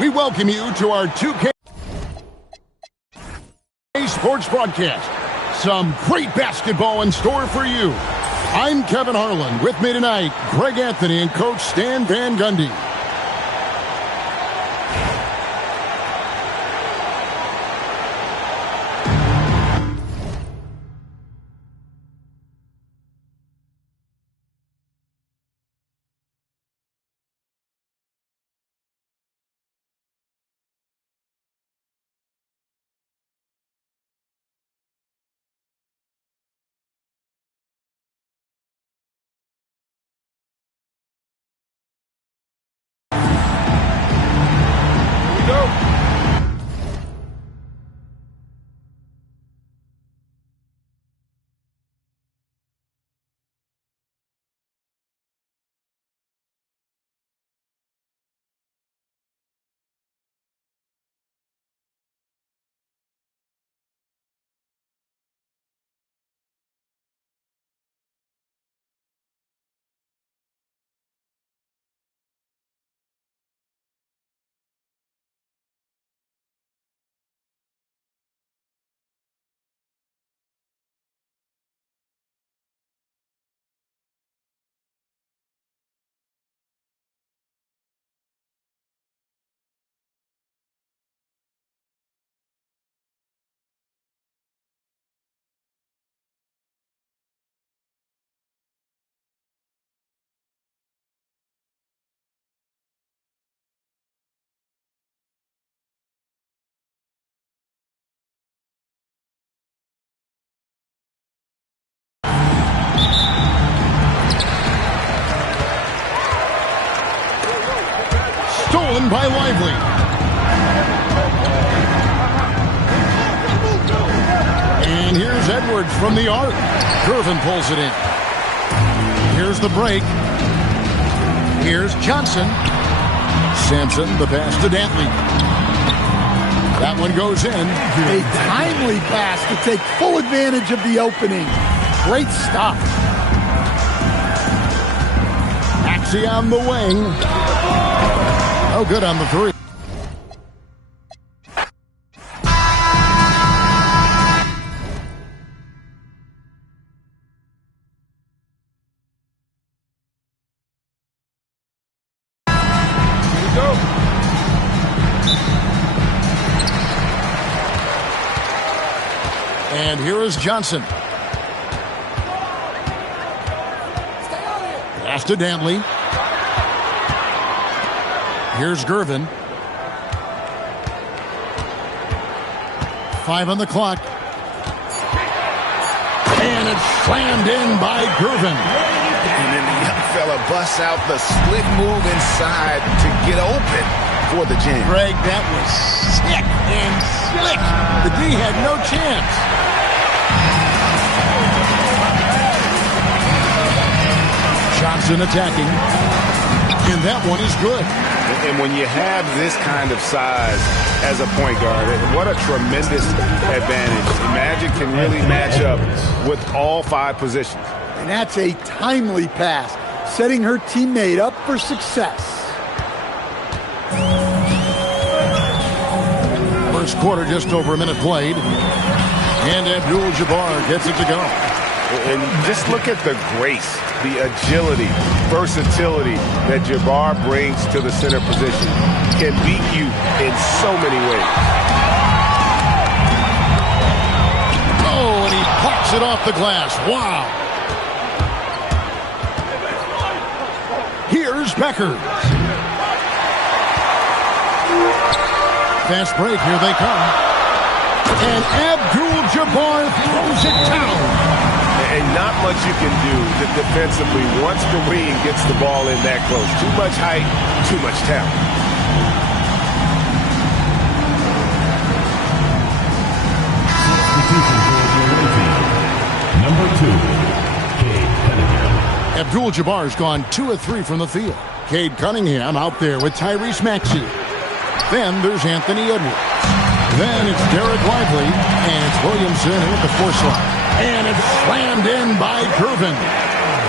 We welcome you to our 2K Sports broadcast. Some great basketball in store for you. I'm Kevin Harlan. With me tonight, Greg Anthony and Coach Stan Van Gundy. stolen by Lively. And here's Edwards from the arc. Gervin pulls it in. Here's the break. Here's Johnson. Sampson, the pass to Dantley. That one goes in. A timely pass to take full advantage of the opening. Great stop. Maxey on the wing. Oh, good on the three. And here is Johnson. Pass to Dantley. Here's Gervin. 5 on the clock. And it's slammed in by Gervin. And then the young fella busts out the split move inside to get open for the jam. Greg, that was sick and slick. The D had no chance. Johnson attacking, and that one is good. And when you have this kind of size as a point guard, what a tremendous advantage. Magic can really match up with all 5 positions. And that's a timely pass, setting her teammate up for success. First quarter, just over a minute played, and Abdul-Jabbar gets it to go. And just look at the grace, the agility, versatility that Jabbar brings to the center position. Can beat you in so many ways. Oh, and he pops it off the glass. Wow. Here's Becker. Fast break, here they come. And Abdul-Jabbar throws it down. And not much you can do defensively once Kareem gets the ball in that close. Too much height, too much talent. Number 2, Cade Cunningham. Abdul-Jabbar's gone 2 of 3 from the field. Cade Cunningham out there with Tyrese Maxey. Then there's Anthony Edwards. Then it's Derek Lively, and it's Williamson at the 4 slot. And it's slammed in by Gervin.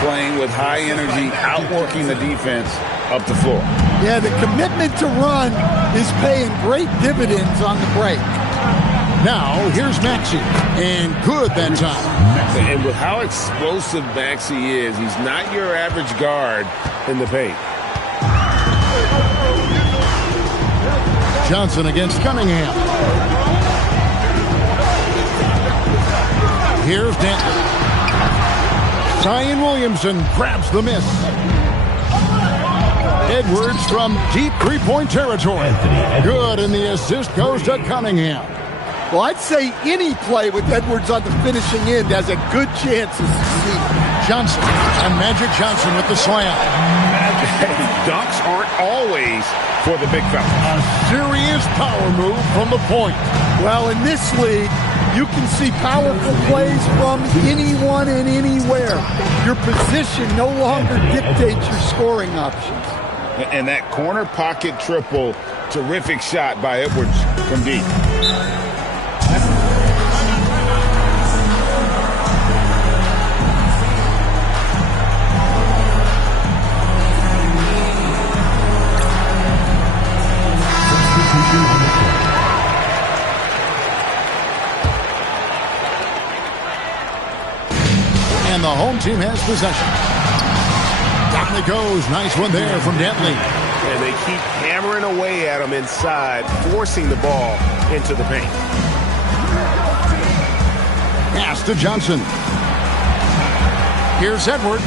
Playing with high energy, outworking the defense up the floor. Yeah, the commitment to run is paying great dividends on the break. Now, here's Maxey. And good that time. And with how explosive Maxey is, he's not your average guard in the paint. Johnson against Cunningham. Here's Dantley. Zion Williamson grabs the miss. Edwards from deep 3-point territory. Good, and the assist goes to Cunningham. Well, I'd say any play with Edwards on the finishing end has a good chance to succeed. Johnson, and Magic Johnson with the slam. Dunks aren't always for the big fella. A serious power move from the point. Well, in this league, you can see powerful plays from anyone and anywhere. Your position no longer dictates your scoring options. And that corner pocket triple, terrific shot by Edwards from deep. And the home team has possession. Down it goes. Nice one there from Dantley. And they keep hammering away at him inside, forcing the ball into the paint. Pass to Johnson. Here's Edwards.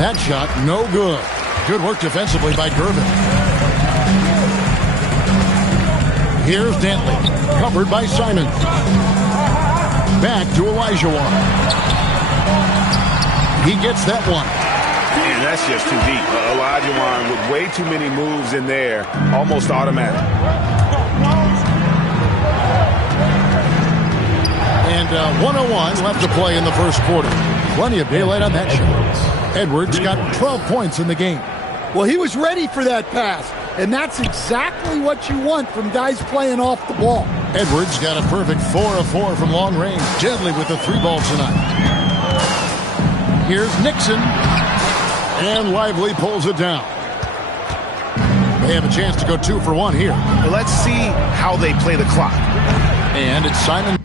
That shot, no good. Good work defensively by Gervin. Here's Dantley. Covered by Simon. Back to Elijah. He gets that one. And that's just too deep. Olajuwon with way too many moves in there, almost automatic. And 101 left to play in the first quarter. Plenty of daylight on that shot. Edwards got 12 points in the game. Well, he was ready for that pass, and that's exactly what you want from guys playing off the ball. Edwards got a perfect 4 of 4 from long range. Deadly with the 3-ball tonight. Here's Nixon. And Lively pulls it down. They have a chance to go 2 for 1 here. Let's see how they play the clock. And it's Simon.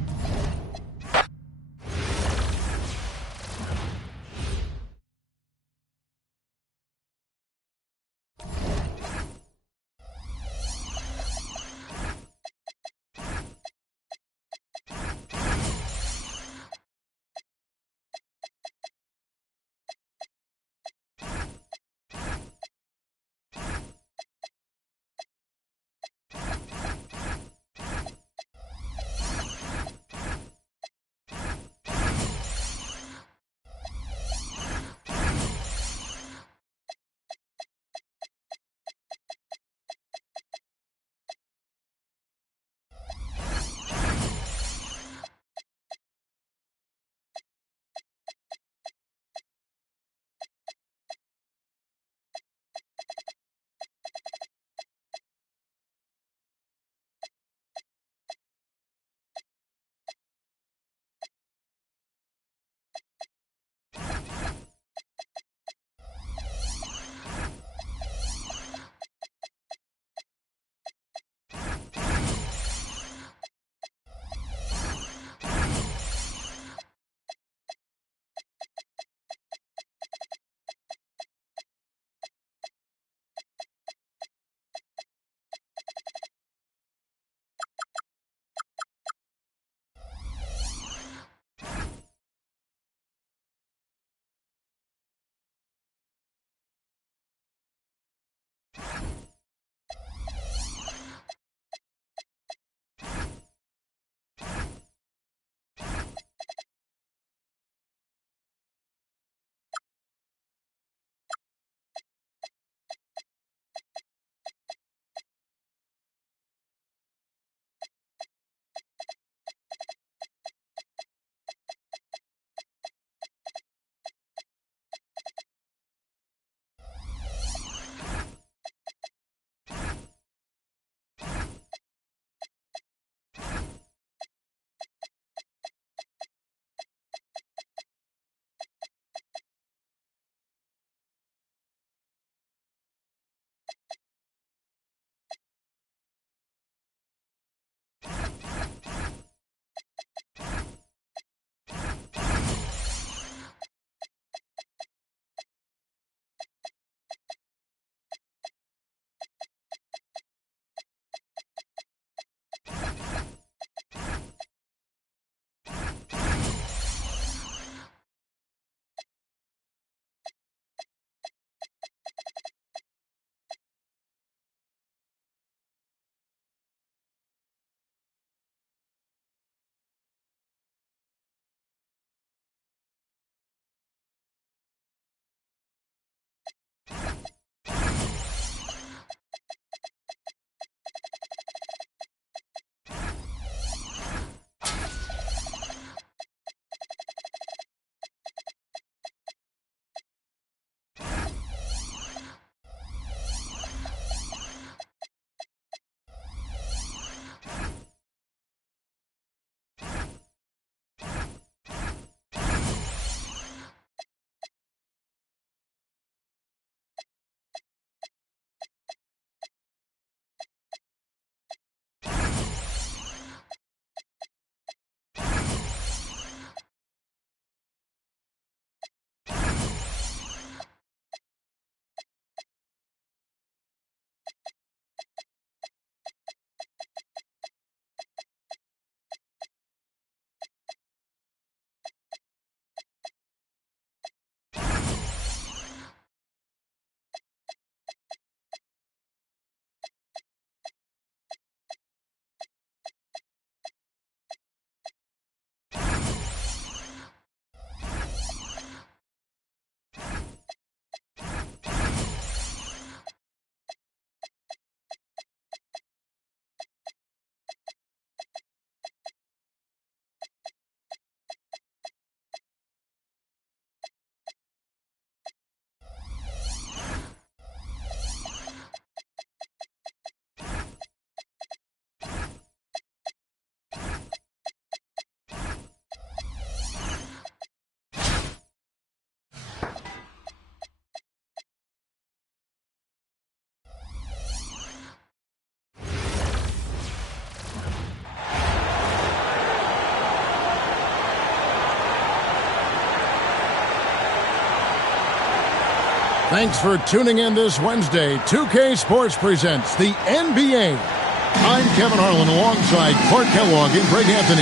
Thanks for tuning in this Wednesday. 2K Sports presents the NBA. I'm Kevin Harlan alongside Clark Kellogg and Greg Anthony.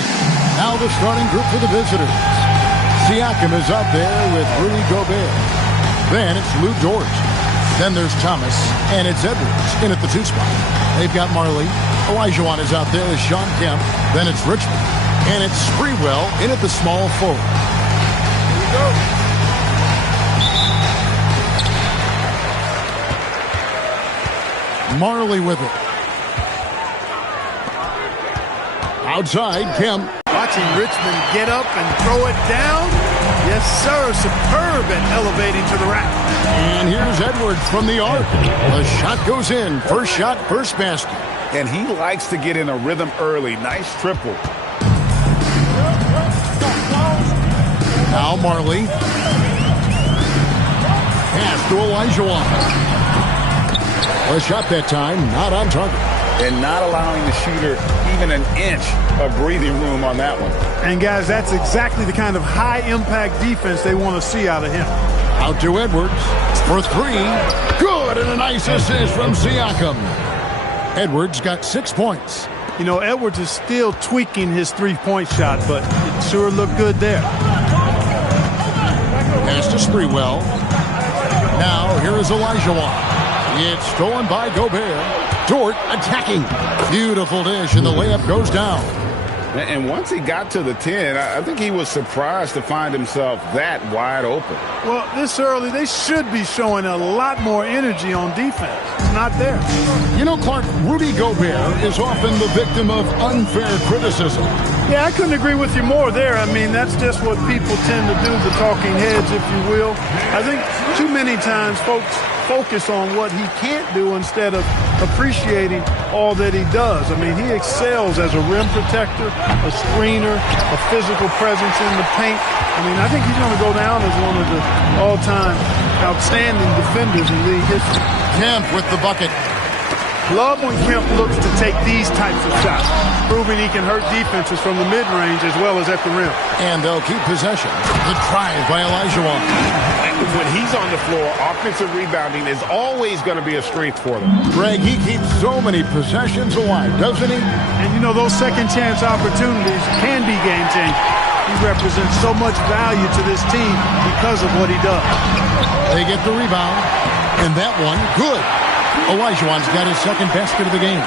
Now the starting group for the visitors. Siakam is out there with Rudy Gobert. Then it's Lou Dort. Then there's Thomas, and it's Edwards in at the 2 spot. They've got Marley. Olajuwon is out there with Sean Kemp. Then it's Richmond. And it's Sprewell in at the small forward. Here we go. Marley with it. Outside, Kemp. Watching Richmond get up and throw it down. Yes, sir. Superb at elevating to the rack. And here's Edwards from the arc. The shot goes in. First shot, first basket. And he likes to get in a rhythm early. Nice triple. Now Marley. Pass to Olajuwon. A shot that time, not on target. And not allowing the shooter even an inch of breathing room on that one. And, guys, that's exactly the kind of high-impact defense they want to see out of him. Out to Edwards for 3. Good, and a nice assist from Siakam. Edwards got 6 points. You know, Edwards is still tweaking his three-point shot, but it sure looked good there. Pass to Sprewell. Now here is Olajuwon. It's stolen by Gobert. Dort attacking. Beautiful dish, and the layup goes down. And once he got to the 10, I think he was surprised to find himself that wide open. Well, this early, they should be showing a lot more energy on defense. It's not there. You know, Clark, Rudy Gobert is often the victim of unfair criticism. Yeah, I couldn't agree with you more there. I mean, that's just what people tend to do, the talking heads, if you will. I think too many times folks focus on what he can't do instead of appreciating all that he does. I mean, he excels as a rim protector, a screener, a physical presence in the paint. I mean, I think he's going to go down as one of the all-time outstanding defenders in league history. Kemp with the bucket. Love when Kemp looks to take these types of shots, proving he can hurt defenses from the mid-range as well as at the rim. And they'll keep possession. The drive by Olajuwon. When he's on the floor, offensive rebounding is always going to be a strength for them. Greg, he keeps so many possessions alive, doesn't he? And, you know, those second-chance opportunities can be game-changing. He represents so much value to this team because of what he does. They get the rebound, and that one, good. Olajuwon's got his second basket of the game.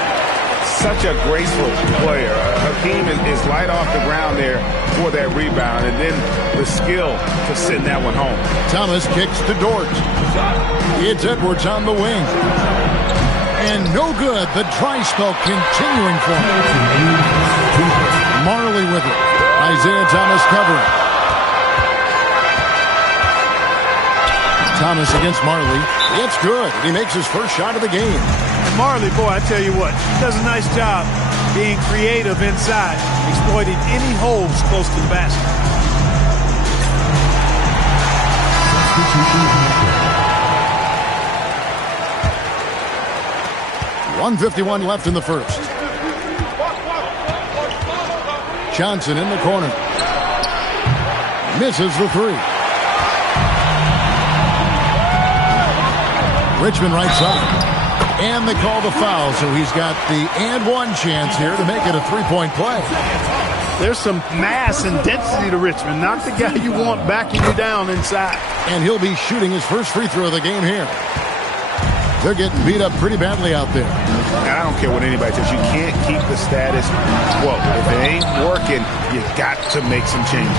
Such a graceful player. Hakeem is light off the ground there for that rebound, and then the skill to send that one home. Thomas kicks to Dort. It's Edwards on the wing. And no good. The dry spell continuing for him. Marley with it. Isaiah Thomas covering. Thomas against Marley. It's good. He makes his first shot of the game. And Marley, boy, I tell you what, does a nice job being creative inside, exploiting any holes close to the basket. .151 left in the first. Johnson in the corner. Misses the 3. Richmond right side. And they call the foul, so he's got the and one chance here to make it a three-point play. There's some mass and density to Richmond, not the guy you want backing you down inside. And he'll be shooting his first free throw of the game here. They're getting beat up pretty badly out there. I don't care what anybody says. You can't keep the status quo. If it ain't working, you got to make some changes.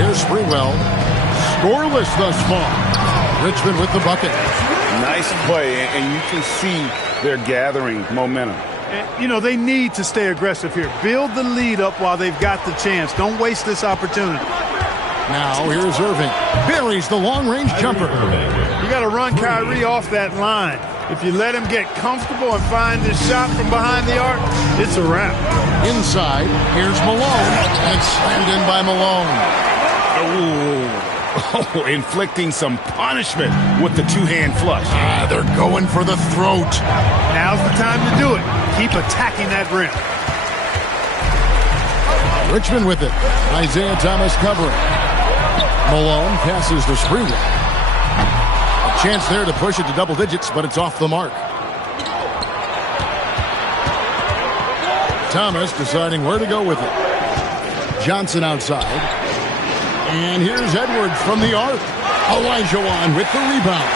Here's Sprewell. Scoreless thus far. Richmond with the bucket. Nice play, and you can see they're gathering momentum. And, you know, they need to stay aggressive here. Build the lead up while they've got the chance. Don't waste this opportunity. Now here's Irving. Buries the long-range jumper. You got to run Kyrie off that line. If you let him get comfortable and find his shot from behind the arc, it's a wrap. Inside, here's Malone. And it's slammed in by Malone. Oh, inflicting some punishment with the two-hand flush. They're going for the throat. Now's the time to do it. Keep attacking that rim. Richmond with it. Isaiah Thomas covering. Malone passes to Sprewell. A Chance there to push it to double digits, but it's off the mark. Thomas deciding where to go with it. Johnson outside. And here's Edwards from the arc. Olajuwon with the rebound.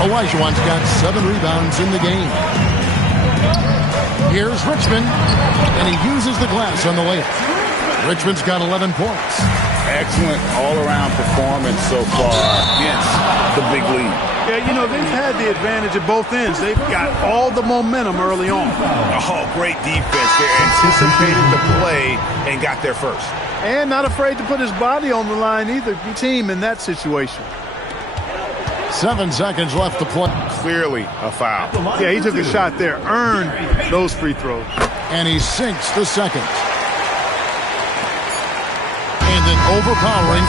Olajuwon's got 7 rebounds in the game. Here's Richmond, and he uses the glass on the layup. Richmond's got 11 points. Excellent all-around performance so far against the big lead. Yeah, you know, they've had the advantage at both ends. They've got all the momentum early on. Oh, great defense. They anticipated the play and got there first. And not afraid to put his body on the line either team in that situation. 7 seconds left to play. Clearly a foul. Yeah, he took a shot there, earned those free throws. And he sinks the second. And an overpowering.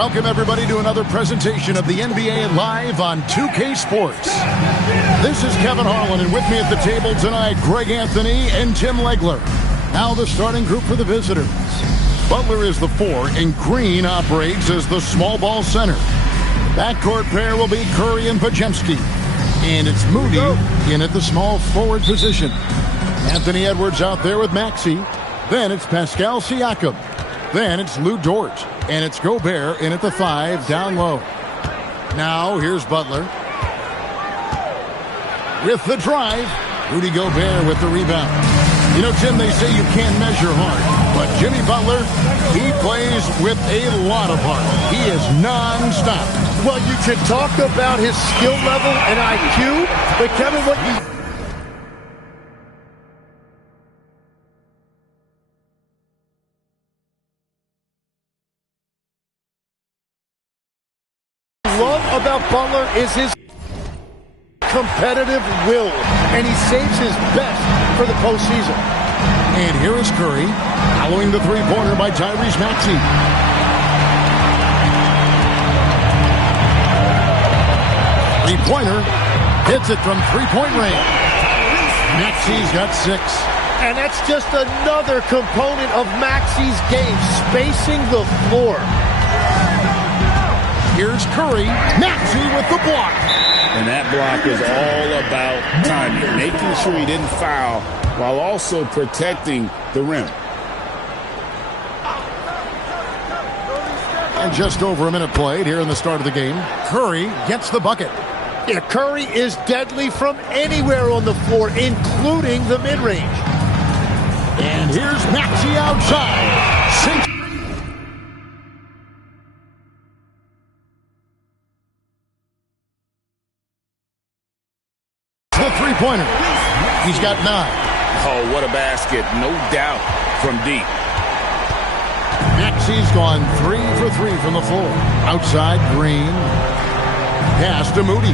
Welcome, everybody, to another presentation of the NBA Live on 2K Sports. This is Kevin Harlan, and with me at the table tonight, Greg Anthony and Tim Legler. Now the starting group for the visitors. Butler is the 4, and Green operates as the small ball center. Backcourt pair will be Curry and Podziemski. And it's Moody in at the small forward position. Anthony Edwards out there with Maxey. Then it's Pascal Siakam. Then it's Lou Dort. And it's Gobert in at the 5 down low. Now here's Butler. With the drive, Rudy Gobert with the rebound. You know, Tim, they say you can't measure heart. But Jimmy Butler, he plays with a lot of heart. He is non-stop. Well, you can talk about his skill level and IQ, but Kevin, what you love about Butler is his competitive will, and he saves his best for the postseason. And here is Curry, following the three-pointer by Tyrese Maxey. Three-pointer, hits it from three-point range. Maxey's got 6. And that's just another component of Maxey's game, spacing the floor. Here's Curry, Maxey with the block. And that block is all about timing, making sure he didn't foul while also protecting the rim. And just over a minute played here in the start of the game. Curry gets the bucket. Yeah, Curry is deadly from anywhere on the floor, including the mid-range. And here's Maxey outside. The three-pointer. He's got 9. Oh, what a basket. No doubt from deep. Maxey's gone 3 for 3 from the floor. Outside, Green. Pass to Moody.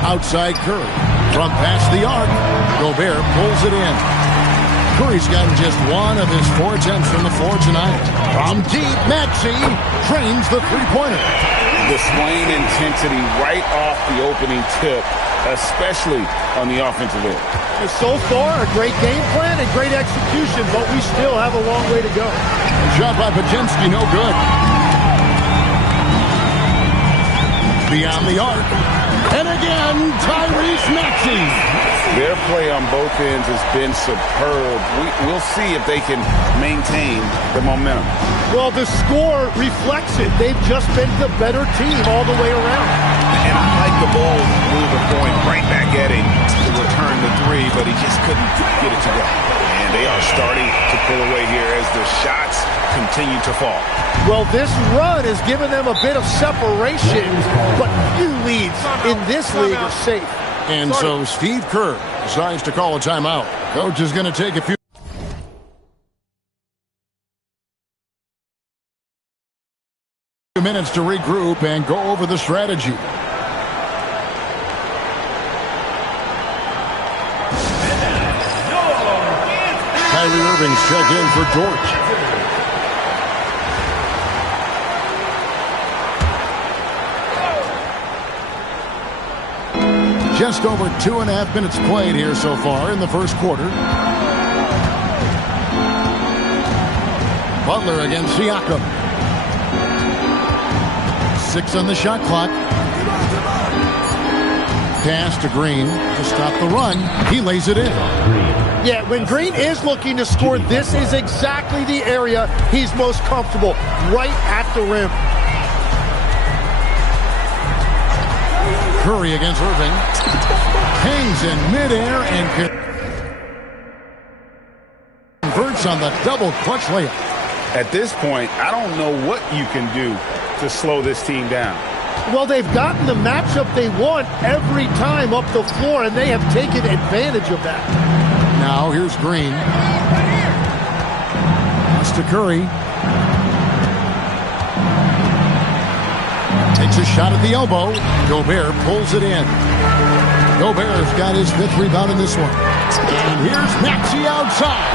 Outside, Curry. From past the arc. Gobert pulls it in. Curry's gotten just 1 of his 4 attempts from the floor tonight. From deep, Maxey drains the three-pointer. Displaying intensity right off the opening tip, especially on the offensive end. So far, a great game plan and great execution, but we still have a long way to go. Shot by Podziemski, no good. Beyond the arc. And again, Tyrese Maxey. Their play on both ends has been superb. We'll see if they can maintain the momentum. Well, the score reflects it. They've just been the better team all the way around. And I like the ball move the point right back at him to return the 3, but he just couldn't get it to go. And they are starting to pull away here as the shots continue to fall. Well, this run has given them a bit of separation, but few leads in this league are safe. And so Steve Kerr decides to call a timeout. Coach is going to take a few minutes to regroup and go over the strategy. Kyrie Irving's checked in for Dort. Just over 2.5 minutes played here so far in the first quarter. Butler against Siakam. 6 on the shot clock. Pass to Green to stop the run. He lays it in. Yeah, when Green is looking to score, this is exactly the area he's most comfortable, right at the rim. Curry against Irving. Hangs in midair and converts on the double clutch layup. At this point, I don't know what you can do to slow this team down. Well, they've gotten the matchup they want every time up the floor, and they have taken advantage of that. Now here's Green. Pass to Curry. Takes a shot at the elbow. Gobert pulls it in. Gobert's got his 5th rebound in this one. And here's Maxey outside.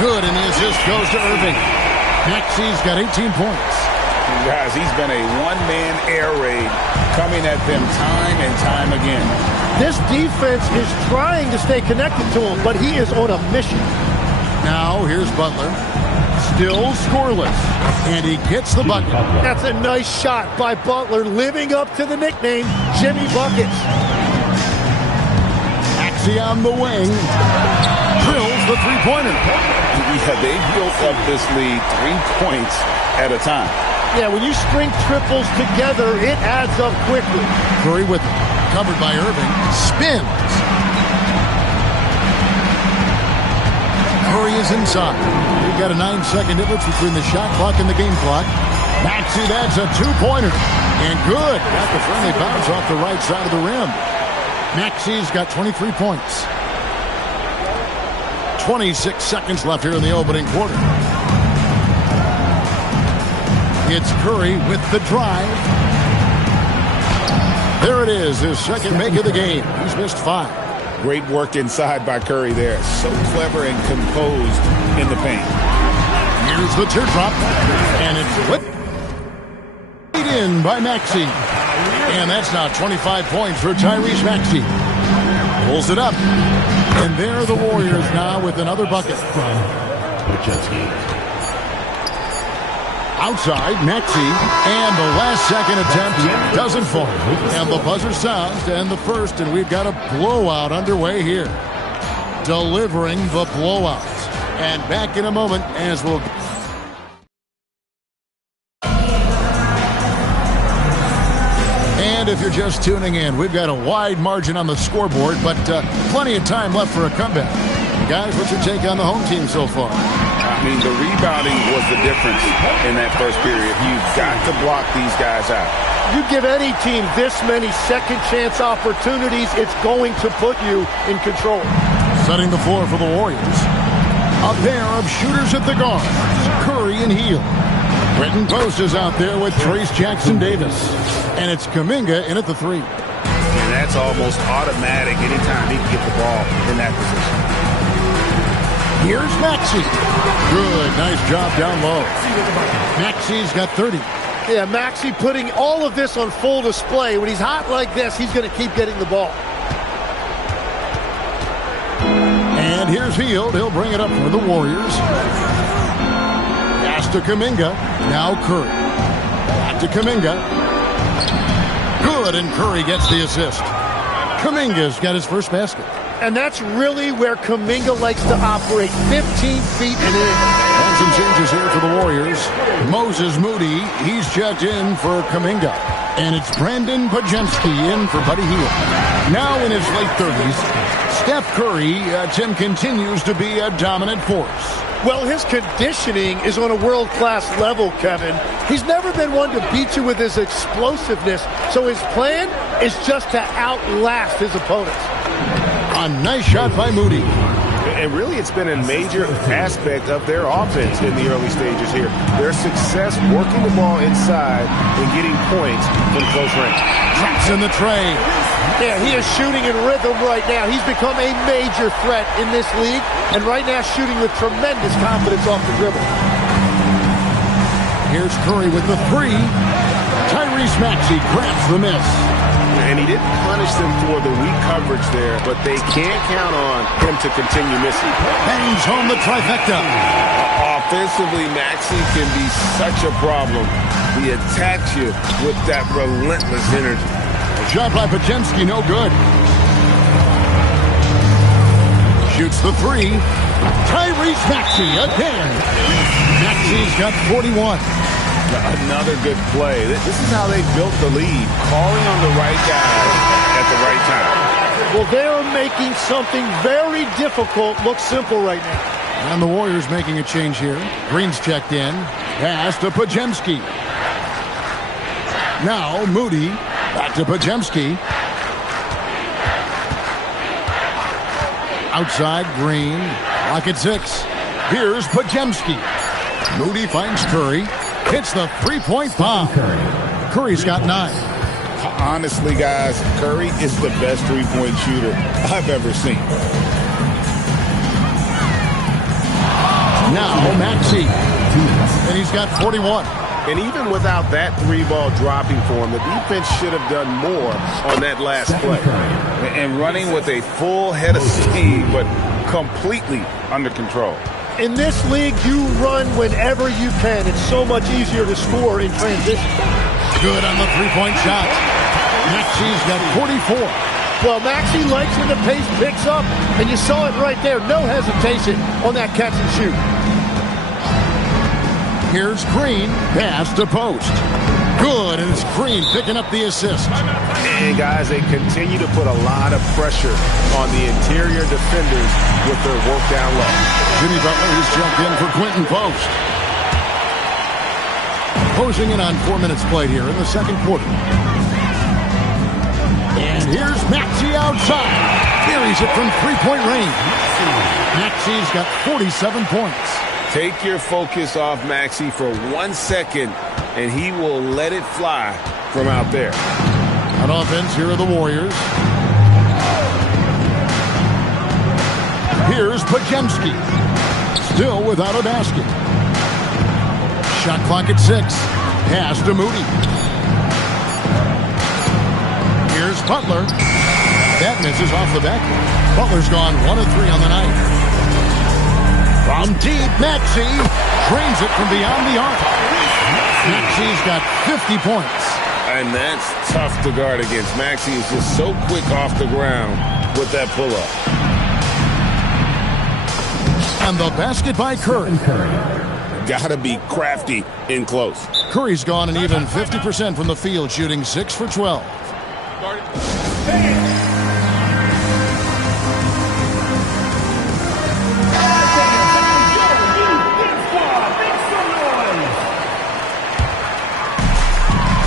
Good, and the assist goes to Irving. Maxey's got 18 points. Guys, he's been a one-man air raid coming at them time and time again. This defense is trying to stay connected to him, but he is on a mission. Now here's Butler. Still scoreless. And he gets the bucket. That's a nice shot by Butler, living up to the nickname Jimmy Buckets. Maxey on the wing. Drills the three-pointer. Yeah, they built up this lead 3 points at a time. Yeah, when you string triples together, it adds up quickly. Curry with it. Covered by Irving. Spins. Curry is inside. We've got a 9-second difference between the shot clock and the game clock. Maxey, that's a two-pointer. And good. Got the friendly bounce off the right side of the rim. Maxey's got 23 points. 26 seconds left here in the opening quarter. It's Curry with the drive. There it is, his second make of the game. He's missed 5. Great work inside by Curry there. So clever and composed in the paint. Here's the teardrop. And it's whipped in by Maxey. And that's now 25 points for Tyrese Maxey. Pulls it up. And there are the Warriors now with another bucket. Outside, Maxey, and the last second attempt doesn't fall. And the buzzer sounds to end the first, and we've got a blowout underway here. Delivering the blowout. And back in a moment as we'll... And if you're just tuning in, we've got a wide margin on the scoreboard, but plenty of time left for a comeback. Guys, what's your take on the home team so far? I mean, the rebounding was the difference in that first period. You've got to block these guys out. You give any team this many second chance opportunities, it's going to put you in control. Setting the floor for the Warriors. A pair of shooters at the guards, Curry and Hield. Brenton Post is out there with Trace Jackson-Davis. And it's Kuminga in at the 3. And that's almost automatic anytime he can get the ball in that position. Here's Maxey. Good, nice job down low. Maxey's got 30. Yeah, Maxey putting all of this on full display. When he's hot like this, he's going to keep getting the ball. And here's Hield. He'll bring it up for the Warriors. Pass to Kuminga. Now Curry. Back to Kuminga. Good, and Curry gets the assist. Kuminga's got his first basket. And that's really where Kuminga likes to operate, 15 feet and in. And some changes here for the Warriors. Moses Moody, he's checked in for Kuminga. And it's Brandon Pajemski in for Buddy Hield. Now in his late 30s, Steph Curry, Tim, continues to be a dominant force. Well, his conditioning is on a world-class level, Kevin. He's never been one to beat you with his explosiveness, so his plan is just to outlast his opponents. A nice shot by Moody. And really, it's been a major aspect of their offense in the early stages here. Their success working the ball inside and getting points from close range. Traps in the tray. Yeah, he is shooting in rhythm right now. He's become a major threat in this league, and right now shooting with tremendous confidence off the dribble. Here's Curry with the 3. Tyrese Maxey grabs the miss. And he didn't punish them for the weak coverage there, but they can't count on him to continue missing. Bangs home the trifecta. Offensively, Maxey can be such a problem. He attacks you with that relentless energy. Shot by Pajemski, no good. Shoots the 3. Tyrese Maxey again. Maxey's got 41. Another good play. This is how they built the lead, calling on the right guys at the right time. Well, they're making something very difficult look simple right now. And the Warriors making a change here. Green's checked in. Pass to Pajemski. Now Moody. Back to Pajemski. Outside, Green. Lock at 6. Here's Pajemski. Moody finds Curry. Hits the three-point bomb. Curry's got 9. Honestly, guys, Curry is the best three-point shooter I've ever seen. Now Maxey. and he's got 41. And even without that 3-ball dropping for him, the defense should have done more on that last play. And running with a full head of steam, but completely under control. In this league, you run whenever you can. It's so much easier to score in transition. Good on the three-point shot. Maxi's got 44. Well, Maxey likes when the pace picks up, and you saw it right there. No hesitation on that catch and shoot. Here's Green, pass to post. Good, and it's Green picking up the assist. And guys, they continue to put a lot of pressure on the interior defenders with their work down low. Jimmy Butler, he's jumped in for Quentin Post. Closing in on 4 minutes played here in the second quarter. And here's Maxey outside. Carries it from three-point range. Maxey's got 47 points. Take your focus off Maxey for 1 second, and he will let it fly from out there. On offense, here are the Warriors. Here's Pajemski. Still without a basket. Shot clock at 6. Pass to Moody. Here's Butler. That misses off the backboard. Butler's gone 1 of 3 on the night. From deep, Maxey drains it from beyond the arc. Maxey's got 50 points. And that's tough to guard against. Maxey is just so quick off the ground with that pull-up. And the basket by Curry. Gotta be crafty in close. Curry's gone an even 50% from the field, shooting 6 for 12.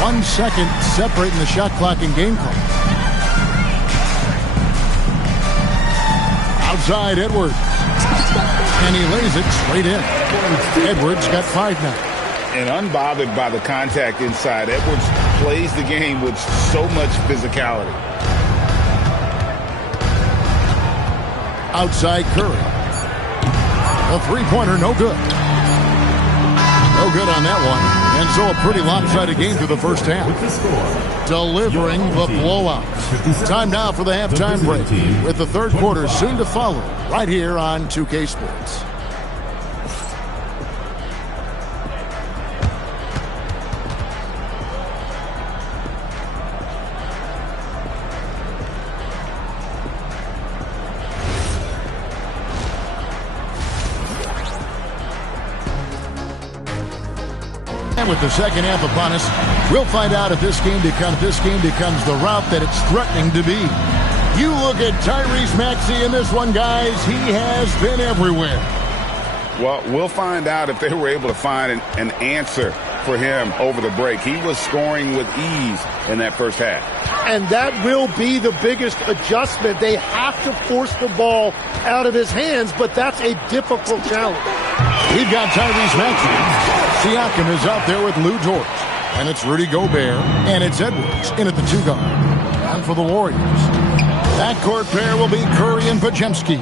One second separating the shot clock and game clock. Outside Edwards. And he lays it straight in. Edwards got 5 now. And unbothered by the contact inside, Edwards plays the game with so much physicality. Outside Curry. A three-pointer, no good. No good on that one. And so a pretty lopsided game through the first half. Delivering the blowout. Time now for the halftime break, with the third quarter soon to follow right here on 2K Sports. With the second half upon us, we'll find out if this game becomes the route that it's threatening to be. You look at Tyrese Maxey in this one, guys. He has been everywhere. Well, we'll find out if they were able to find an answer for him over the break. He was scoring with ease in that first half. And that will be the biggest adjustment. They have to force the ball out of his hands, but that's a difficult challenge. We've got Tyrese Maxey. Siakam is out there with Lou Dort. And it's Rudy Gobert. And it's Edwards in at the 2 guard. And for the Warriors, backcourt pair will be Curry and Pajemski.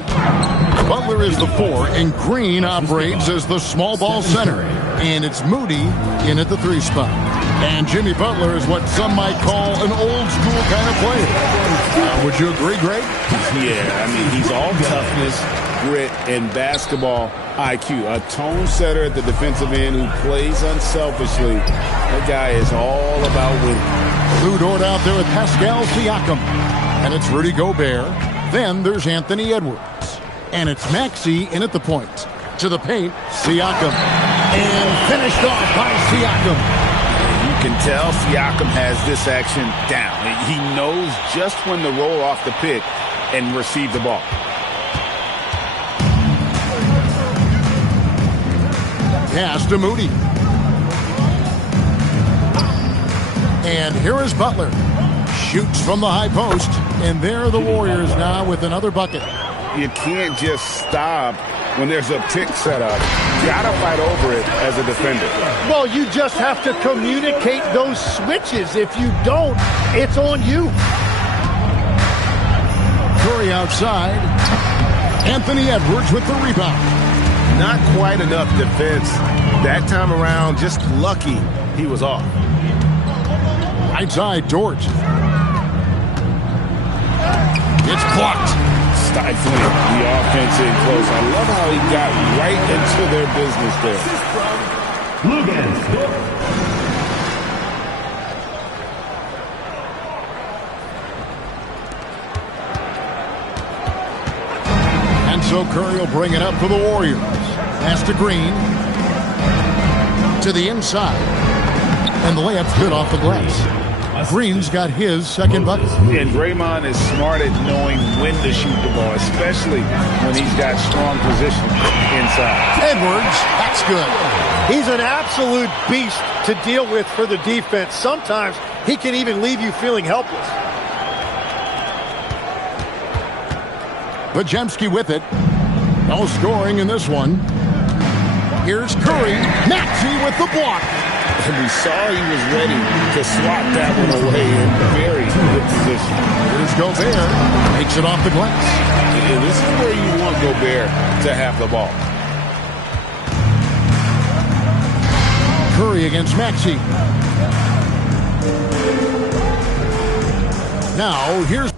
Butler is the 4, and Green operates as the small ball center. And it's Moody in at the 3 spot. And Jimmy Butler is what some might call an old school kind of player. Would you agree, Greg? Yeah, I mean, he's all toughness, grit, and basketball IQ. A tone setter at the defensive end who plays unselfishly. That guy is all about winning. Lou Dort out there with Pascal Siakam. And it's Rudy Gobert. Then there's Anthony Edwards. And it's Maxey in at the point. To the paint, Siakam. And finished off by Siakam. You can tell Siakam has this action down. He knows just when to roll off the pick and receive the ball. Pass to Moody. And here is Butler. Shoots from the high post. And there are the Warriors now with another bucket. You can't just stop when there's a pick set up. You gotta fight over it as a defender. Well, you just have to communicate those switches. If you don't, it's on you. Curry outside. Anthony Edwards with the rebound. Not quite enough defense That time around, just lucky he was off. Right side, Dort. It's blocked. Stifling the offense in close. I love how he got right into their business there. And so Curry will bring it up for the Warriors. Pass to Green. To the inside. And the layup's good off the glass. Green's got his second bucket. And Draymond is smart at knowing when to shoot the ball, especially when he's got strong position inside. Edwards, that's good. He's an absolute beast to deal with for the defense. Sometimes he can even leave you feeling helpless. Podziemski with it. No scoring in this one. Here's Curry. Maxey with the block. And we saw he was ready to swat that one away in very good position. Here's Gobert. Takes it off the glass. And this is where you want Gobert to have the ball. Curry against Maxey. Now, here's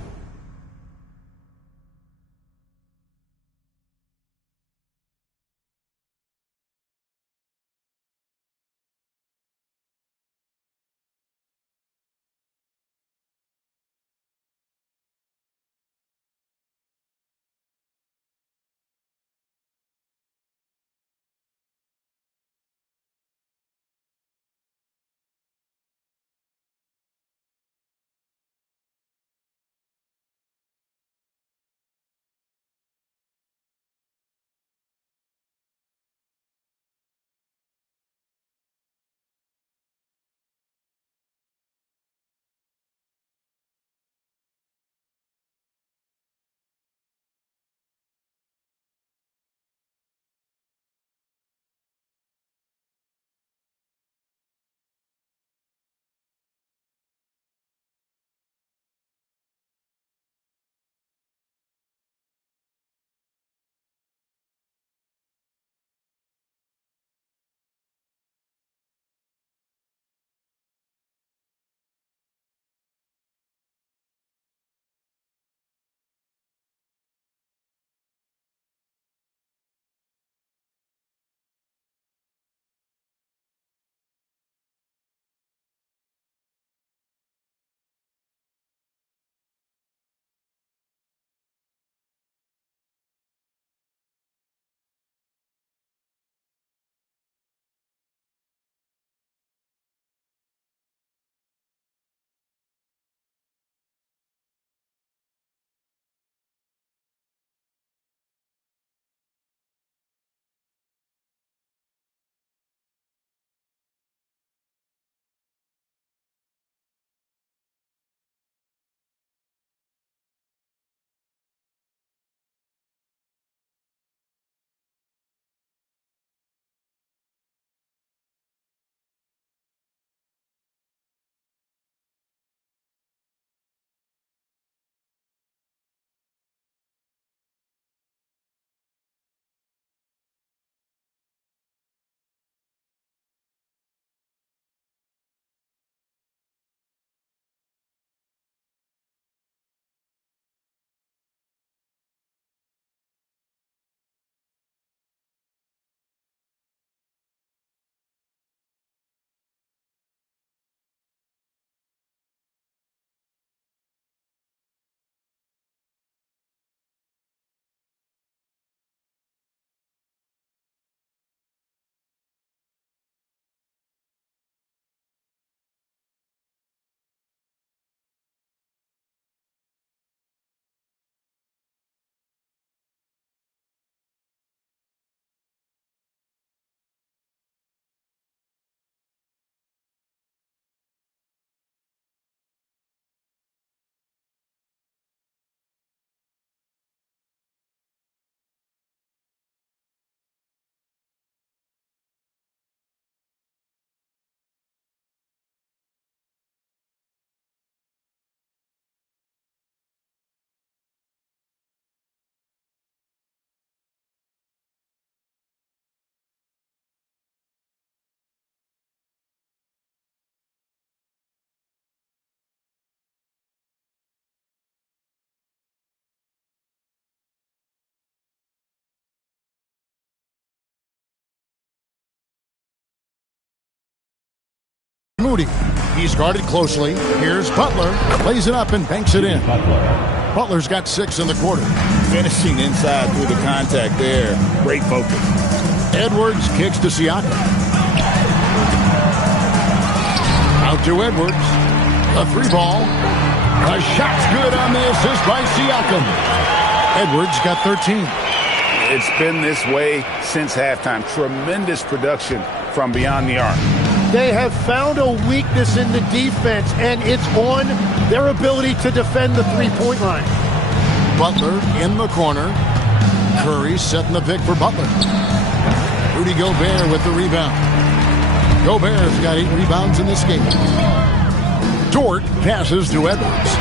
Moody. He's guarded closely. Here's Butler. Lays it up and banks it in. Butler's got 6 in the quarter. Finishing inside through the contact there. Great focus. Edwards kicks to Siakam. Out to Edwards. A 3-ball. A shot's good on the assist by Siakam. Edwards got 13. It's been this way since halftime. Tremendous production from beyond the arc. They have found a weakness in the defense, and it's on their ability to defend the three-point line. Butler in the corner. Curry setting the pick for Butler. Rudy Gobert with the rebound. Gobert's got 8 rebounds in this game. Dort passes to Edwards.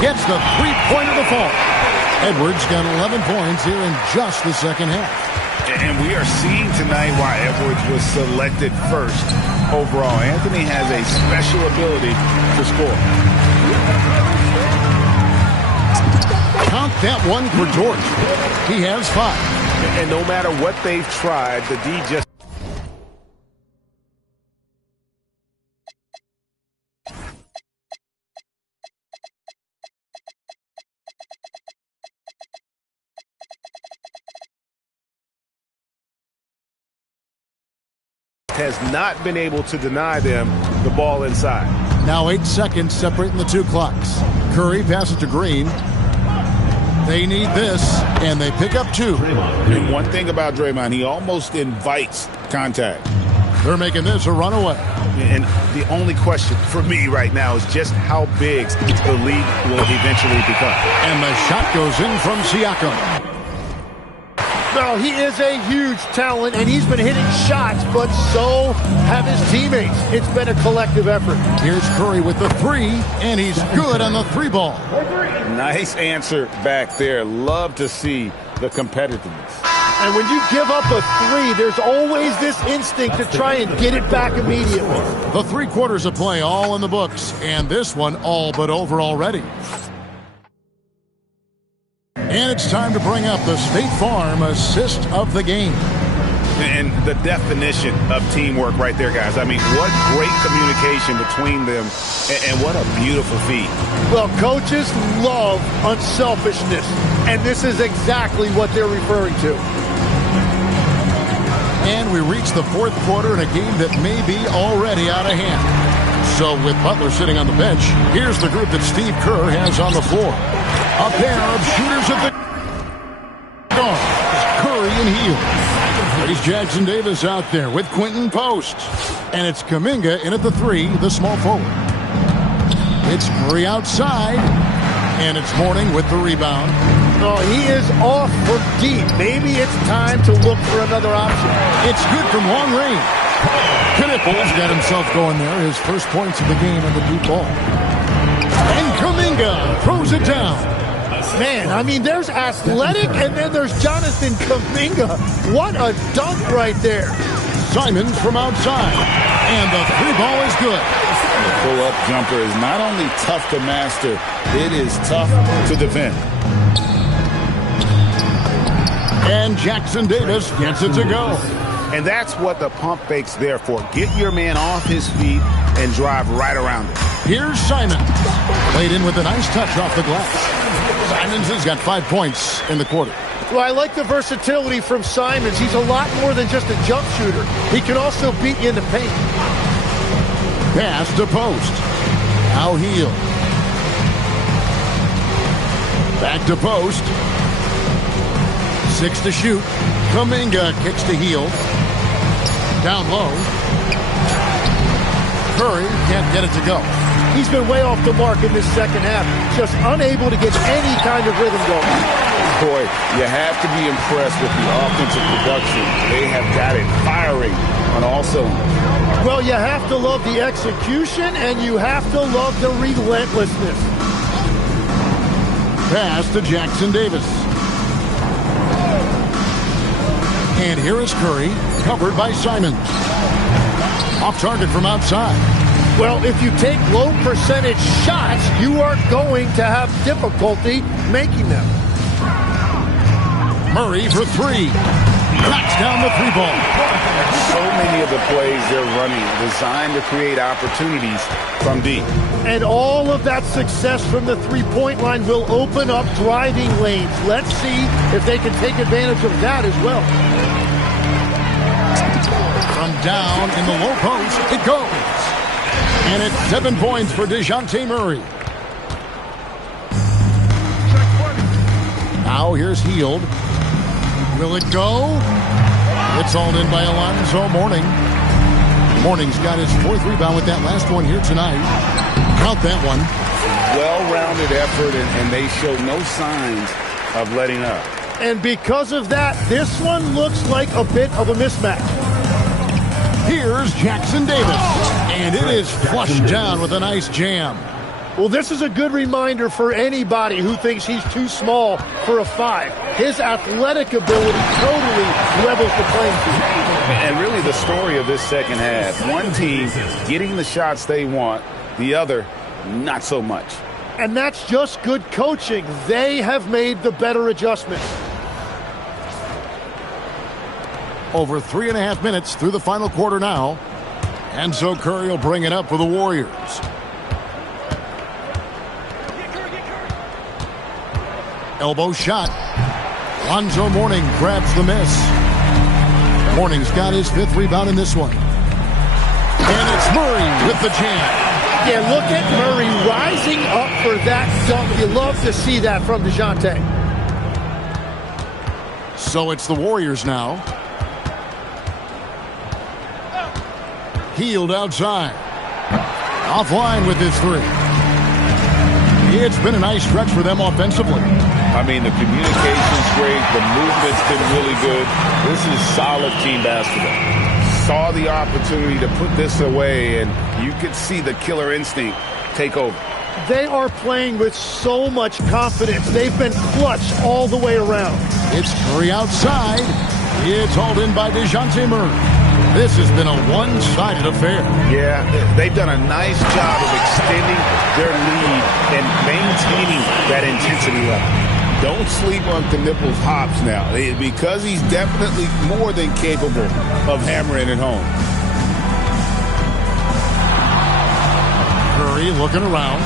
Gets the three-pointer to fall. Edwards got 11 points here in just the second half. And we are seeing tonight why Edwards was selected first overall. Anthony has a special ability to score. Count that one for Dort. He has 5. And no matter what they've tried, the D just... has not been able to deny them the ball inside. Now 8 seconds separating the 2 clocks. Curry passes to Green. They need this, and they pick up 2. And one thing about Draymond, he almost invites contact. They're making this a runaway. And the only question for me right now is just how big the lead will eventually become. And the shot goes in from Siakam. Now, he is a huge talent, and he's been hitting shots, but so have his teammates. It's been a collective effort. Here's Curry with the 3, and he's good on the 3-ball. Nice answer back there. Love to see the competitiveness. And when you give up a 3, there's always this instinct to try and get it back immediately. The 3 quarters of play all in the books, and this one all but over already. And it's time to bring up the State Farm assist of the game. And the definition of teamwork right there, guys. I mean, what great communication between them, and what a beautiful feat. Well, coaches love unselfishness, and this is exactly what they're referring to. And we reach the 4th quarter in a game that may be already out of hand. So with Butler sitting on the bench, here's the group that Steve Kerr has on the floor. A pair of shooters at the guard. Curry and Hield. Here's Jackson Davis out there with Quentin Post. And it's Kuminga in at the 3, the small forward. It's Curry outside. And it's Mourning with the rebound. No, he is off from deep. Maybe it's time to look for another option. It's good from long range. Knipples got himself going there. His first points of the game on the deep ball. And Kuminga throws it down. Man, I mean, there's athletic, and then there's Jonathan Kuminga. What a dunk right there. Simons from outside. And the 3-ball is good. The pull-up jumper is not only tough to master, it is tough to defend. And Jackson Davis gets it to go. And that's what the pump fake's there for. Get your man off his feet and drive right around it. Here's Simons. Played in with a nice touch off the glass. Simons has got 5 points in the quarter. Well, I like the versatility from Simons. He's a lot more than just a jump shooter. He can also beat you in the paint. Pass to Post. Now Hield. Back to Post. 6 to shoot. Kuminga kicks to Hield. Down low. Curry can't get it to go. He's been way off the mark in this second half. Just unable to get any kind of rhythm going. Boy, you have to be impressed with the offensive production. They have got it firing on all cylinders. Well, you have to love the execution, and you have to love the relentlessness. Pass to Jackson Davis. And here is Curry, covered by Simons. Off target from outside. Well, if you take low percentage shots, you are going to have difficulty making them. Murray for 3. Knocks down the three ball. So many of the plays they're running designed to create opportunities from deep. And all of that success from the three-point line will open up driving lanes. Let's see if they can take advantage of that as well. From down in the low post, it goes. And it's 7 points for DeJounte Murray. Now here's Hield. Will it go? It's hauled in by Alonzo Mourning. Mourning's got his 4th rebound with that last one here tonight. Count that one. Well-rounded effort, and they show no signs of letting up. And because of that, this one looks like a bit of a mismatch. Here's Jackson Davis. And it is flushed down with a nice jam. Well, this is a good reminder for anybody who thinks he's too small for a 5. His athletic ability totally levels the playing field. And really the story of this second half, one team getting the shots they want, the other not so much. And that's just good coaching. They have made the better adjustments. Over 3.5 minutes through the final quarter now. And so Curry will bring it up for the Warriors. Elbow shot. Alonzo Mourning grabs the miss. Mourning's got his 5th rebound in this one. And it's Murray with the jam. Yeah, look at Murray rising up for that dunk. You love to see that from DeJounte. So it's the Warriors now. Hield outside. Offline with his 3. It's been a nice stretch for them offensively. I mean, the communication's great. The movement's been really good. This is solid team basketball. Saw the opportunity to put this away, and you could see the killer instinct take over. They are playing with so much confidence. They've been clutch all the way around. It's Curry outside. It's hauled in by DeJounte Murray. This has been a one-sided affair. Yeah, they've done a nice job of extending their lead and maintaining that intensity level. Don't sleep on Knippel's hops now, because he's definitely more than capable of hammering it home. Curry looking around.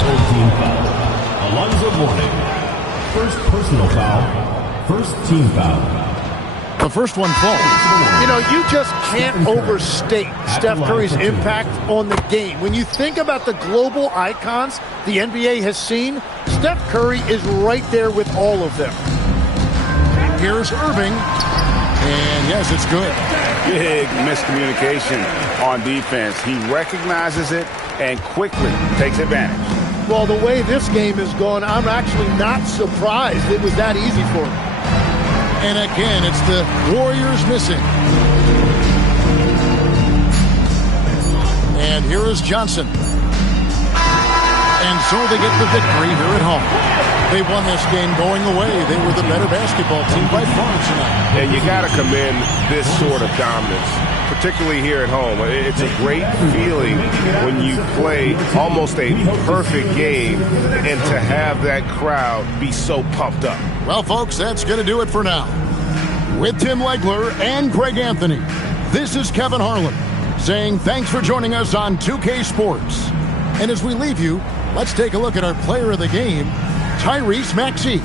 13 foul. Alonzo Mourning. First personal foul. First team foul. The first one falls. You know, you just can't overstate Steph Curry's impact on the game. When you think about the global icons the NBA has seen, Steph Curry is right there with all of them. Here's Irving. And yes, it's good. Big miscommunication on defense. He recognizes it and quickly takes advantage. Well, the way this game has gone, I'm actually not surprised it was that easy for him. And again, it's the Warriors missing. And here is Johnson. And so they get the victory here at home. They won this game going away. They were the better basketball team by far tonight. And you got to commend this sort of dominance, particularly here at home. It's a great feeling when you play almost a perfect game and to have that crowd be so pumped up. Well, folks, that's going to do it for now. With Tim Legler and Greg Anthony, this is Kevin Harlan saying thanks for joining us on 2K Sports. And as we leave you, let's take a look at our player of the game, Tyrese Maxey.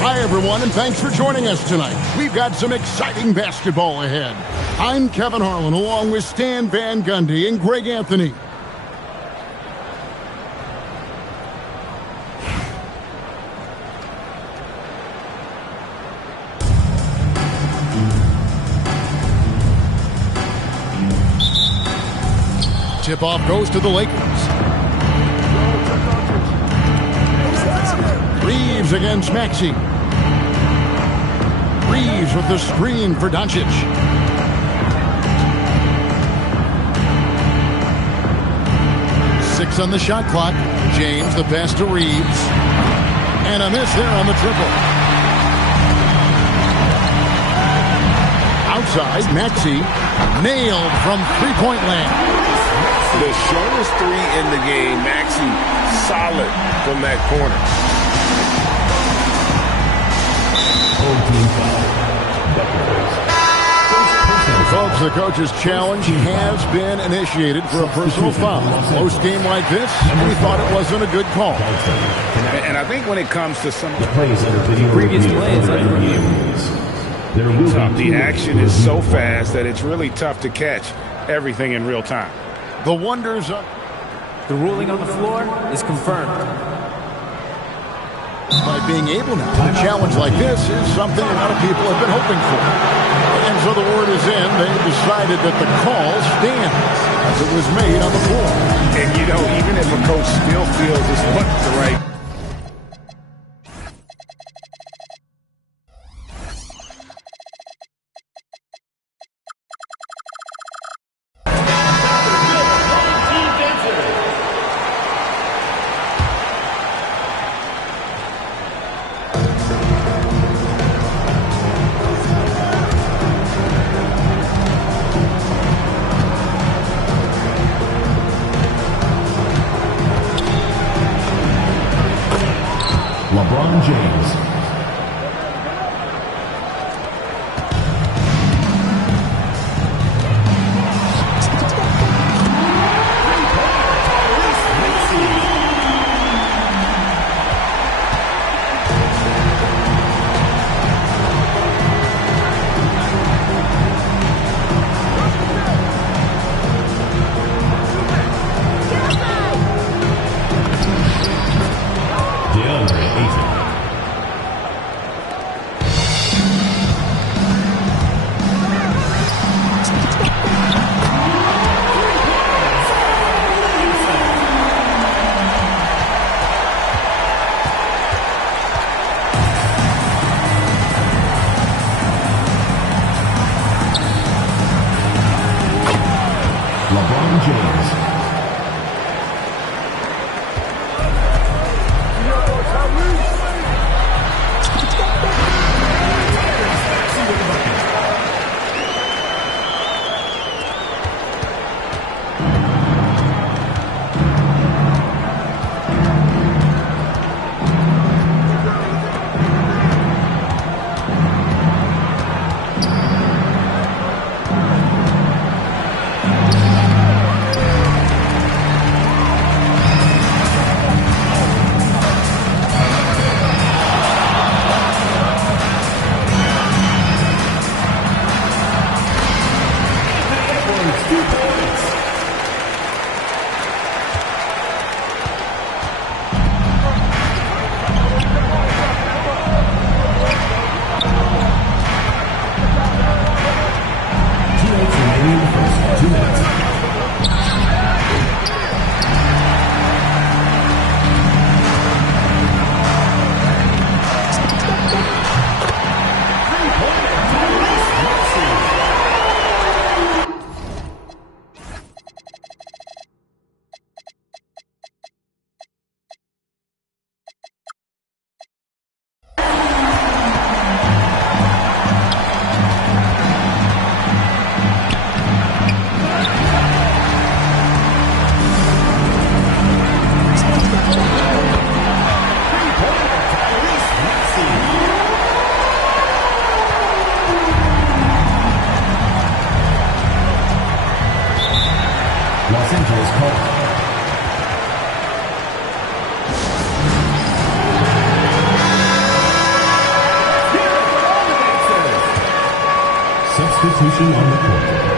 Hi, everyone, and thanks for joining us tonight. We've got some exciting basketball ahead. I'm Kevin Harlan, along with Stan Van Gundy and Greg Anthony. Tip-off goes to the Lakers. Reeves against Maxey. Reeves with the screen for Doncic. Six on the shot clock. James, the pass to Reeves. And a miss there on the triple. Outside, Maxey nailed from three-point land. The shortest three in the game, Maxey solid from that corner. Folks, the coach's challenge has been initiated for a personal foul. Close game like this, we thought it wasn't a good call. And I think when it comes to some of the previous plays, the action is so fast that it's really tough to catch everything in real time. The wonders of the ruling on the floor is confirmed. By being able now to challenge like this is something a lot of people have been hoping for. And so the word is in, they decided that the call stands as it was made on the floor. And you know, even if a coach still feels this wasn't the right LeBron James. Los Angeles call. Substitution on the court.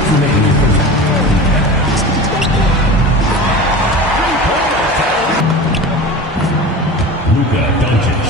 minutes remaining in first. Luka Doncic.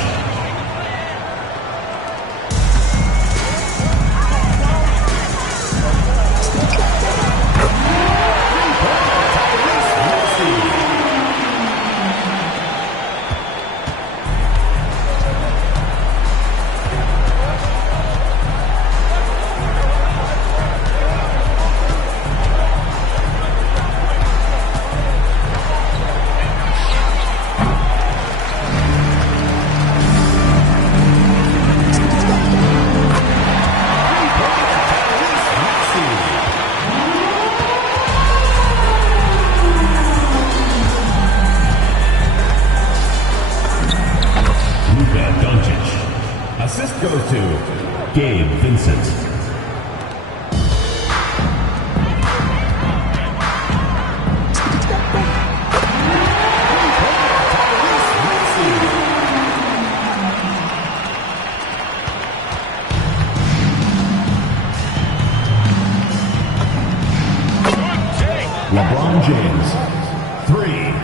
Assist goes to Gabe Vincent. LeBron James, 3.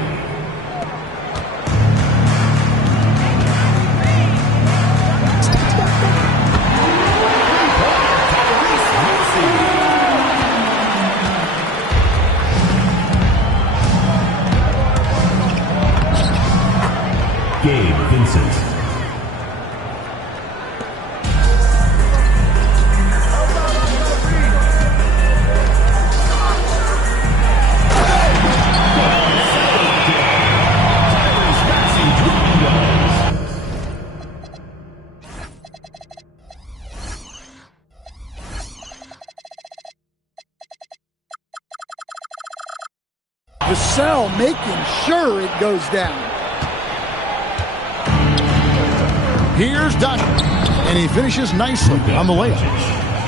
Gabe Vincent. Vassell making sure it goes down. Here's Doncic, and he finishes nicely on the layup.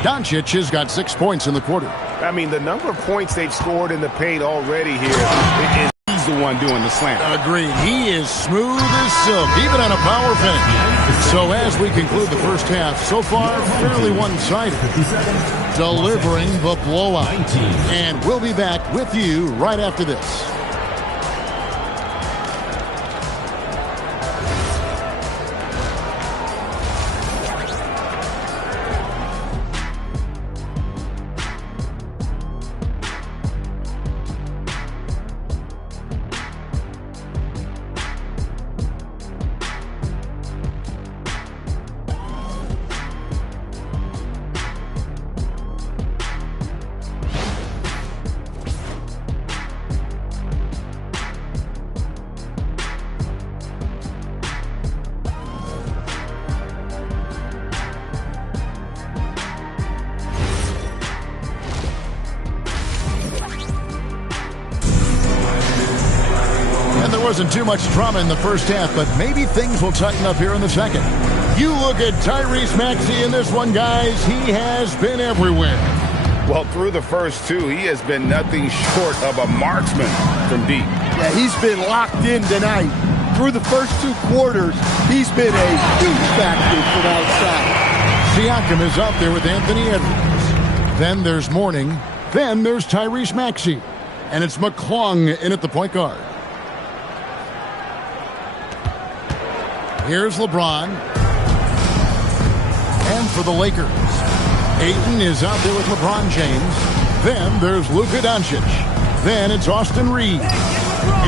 Doncic has got 6 points in the quarter. I mean, the number of points they've scored in the paint already here, he's the one doing the slam. Agreed. He is smooth as silk, even on a power finish. So as we conclude the first half, so far, fairly one-sided, delivering the blowout. And we'll be back with you right after this. Wasn't too much drama in the first half, but maybe things will tighten up here in the second. You look at Tyrese Maxey in this one, guys. He has been everywhere. Well, through the first two, he has been nothing short of a marksman from deep. Yeah, he's been locked in tonight. Through the first 2 quarters, he's been a huge factor from outside. Siakam is out there with Anthony Edwards. Then there's Mourning. Then there's Tyrese Maxey. And it's McClung in at the point guard. Here's LeBron. And for the Lakers, Ayton is out there with LeBron James. Then there's Luka Doncic. Then it's Austin Reeves.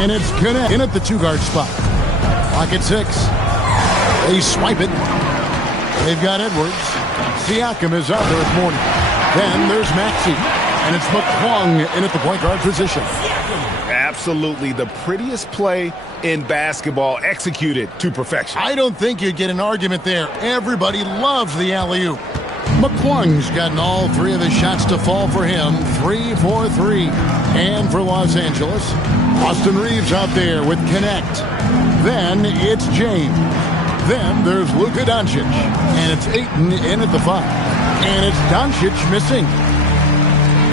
And it's Connect in at the 2-guard spot. Clock at 6. They swipe it. They've got Edwards. Siakam is out there with Mourning. Then there's Maxey. And it's McClung in at the point guard position. Absolutely the prettiest play in basketball, executed to perfection. I don't think you'd get an argument there. Everybody loves the alley-oop. McClung's gotten all 3 of his shots to fall for him. 3 for 3. And for Los Angeles, Austin Reeves out there with Connect. Then it's James. Then there's Luka Doncic. And it's Ayton in at the 5. And it's Doncic missing.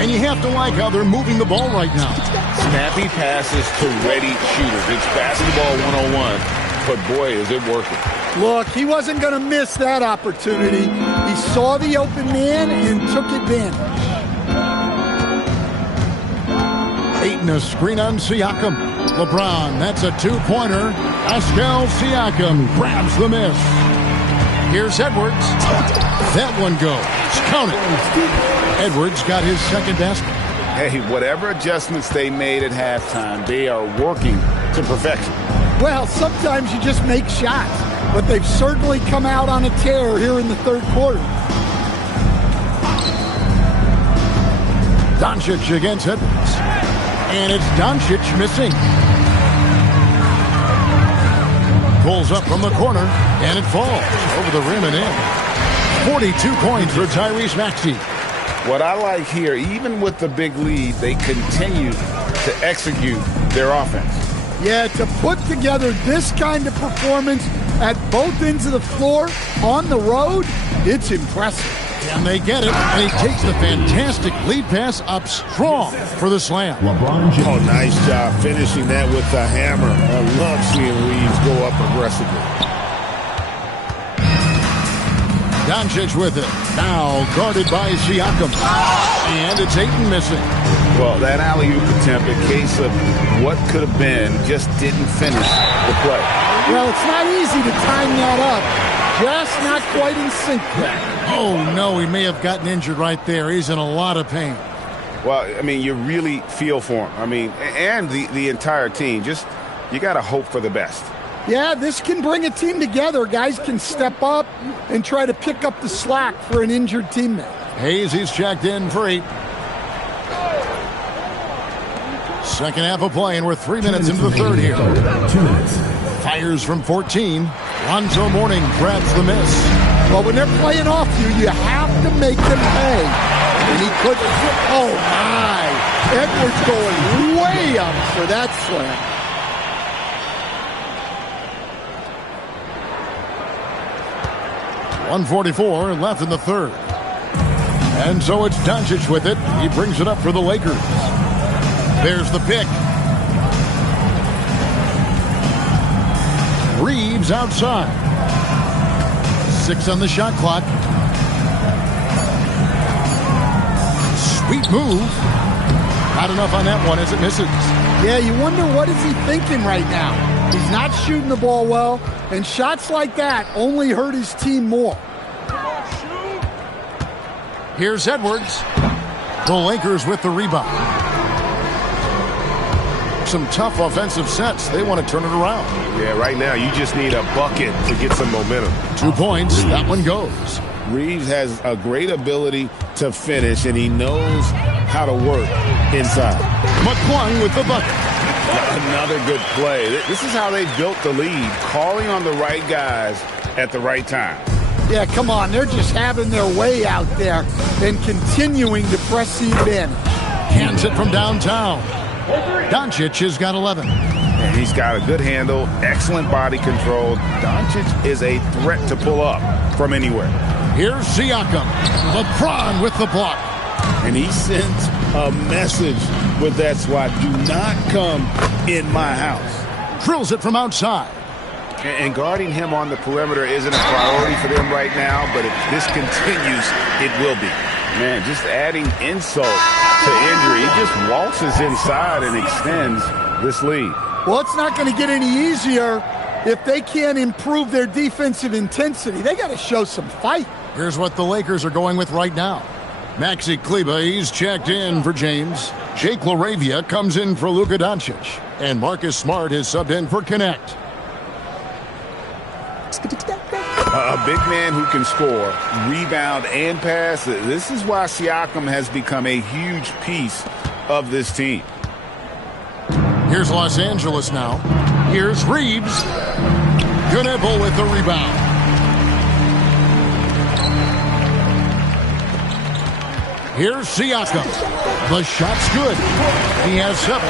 And you have to like how they're moving the ball right now. Snappy passes to ready shooters. It's basketball 101, but boy, is it working. Look, he wasn't going to miss that opportunity. He saw the open man and took advantage. Green, a screen on Siakam. LeBron, that's a two-pointer. Pascal Siakam grabs the miss. Here's Edwards. That one goes. Count it. Edwards got his second basket. Hey, whatever adjustments they made at halftime, they are working to perfection. Well, sometimes you just make shots, but they've certainly come out on a tear here in the third quarter. Doncic against Edwards. And it's Doncic missing. Pulls up from the corner, and it falls over the rim and in. 42 points for Tyrese Maxey. What I like here, even with the big lead, they continue to execute their offense. Yeah, to put together this kind of performance at both ends of the floor on the road, it's impressive. And they get it, and he takes the fantastic lead pass up strong for the slam. LeBron James. Oh, nice job finishing that with the hammer. I love seeing Reeves go up aggressively. Doncic with it. Now guarded by Siakam. And it's Ayton missing. Well, that alley-oop attempt, a case of what could have been, just didn't finish the play. Well, it's not easy to time that up. Just not quite in sync yet. Oh, no, he may have gotten injured right there. He's in a lot of pain. Well, I mean, you really feel for him. I mean, and the entire team. Just, you got to hope for the best. Yeah, this can bring a team together. Guys can step up and try to pick up the slack for an injured teammate. Hayes, he's checked in for 8. Second half of play, and we're 3 minutes into the third here. 2 minutes. Fires from 14. Lonzo Mourning grabs the miss. Well, when they're playing off you, you have to make them pay. And he couldn't. Oh, my. Edwards going way up for that slam. .144 left in the third. And so it's Doncic with it. He brings it up for the Lakers. There's the pick. Reeves outside. 6 on the shot clock. Sweet move. Not enough on that one as it misses. Yeah, you wonder what is he thinking right now. He's not shooting the ball well, and shots like that only hurt his team more. Here's Edwards. The Lakers with the rebound. Some tough offensive sets. They want to turn it around. Yeah, right now you just need a bucket to get some momentum. 2 points. That one goes. Reeves has a great ability to finish, and he knows how to work inside. McClung with the bucket. Another good play. This is how they built the lead, calling on the right guys at the right time. Yeah, come on. They're just having their way out there and continuing to press it in. Hands it from downtown. Doncic has got 11. And he's got a good handle, excellent body control. Doncic is a threat to pull up from anywhere. Here's Siakam. LeBron with the block. And he sends a message with that swat. Do not come in my house. Drills it from outside. And guarding him on the perimeter isn't a priority for them right now, but if this continues, it will be. Man, just adding insult to injury. He just waltzes inside and extends this lead. Well, it's not going to get any easier if they can't improve their defensive intensity. They got to show some fight. Here's what the Lakers are going with right now. Maxi Kleber, he's checked in for James. Jake LaRavia comes in for Luka Doncic. And Marcus Smart is subbed in for Connect. A big man who can score, rebound, and pass. This is why Siakam has become a huge piece of this team. Here's Los Angeles now. Here's Reeves. Gunable with the rebound. Here's Siakam. The shot's good. He has 7.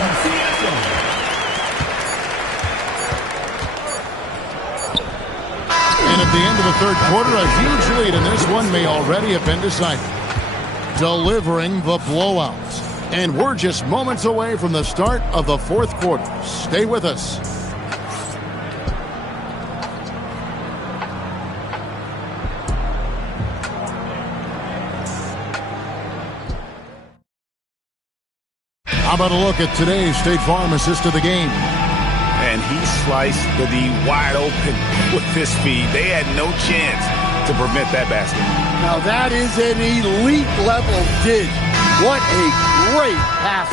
And at the end of the third quarter, a huge lead, and this one may already have been decided. Delivering the blowouts. And we're just moments away from the start of the fourth quarter. Stay with us. How about a look at today's State Farm assist of the game? And he sliced the D wide open with his feet. They had no chance to prevent that basket. Now that is an elite level dig. What a great pass.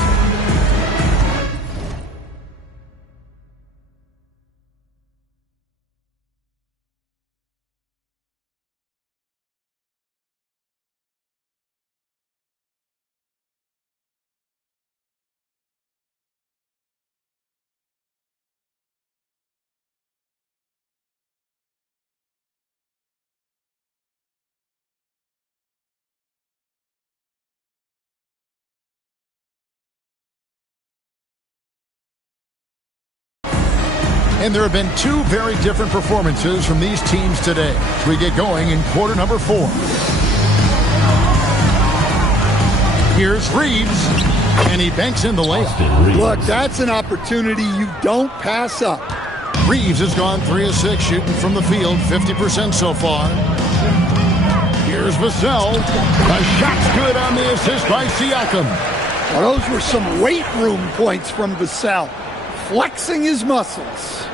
And there have been two very different performances from these teams today as we get going in quarter number 4. Here's Reeves, and he banks in the layup. Look, that's an opportunity you don't pass up. Reeves has gone 3 of 6 shooting from the field, 50% so far. Here's Vassell. The shot's good on the assist by Siakam. Well, those were some weight room points from Vassell, flexing his muscles.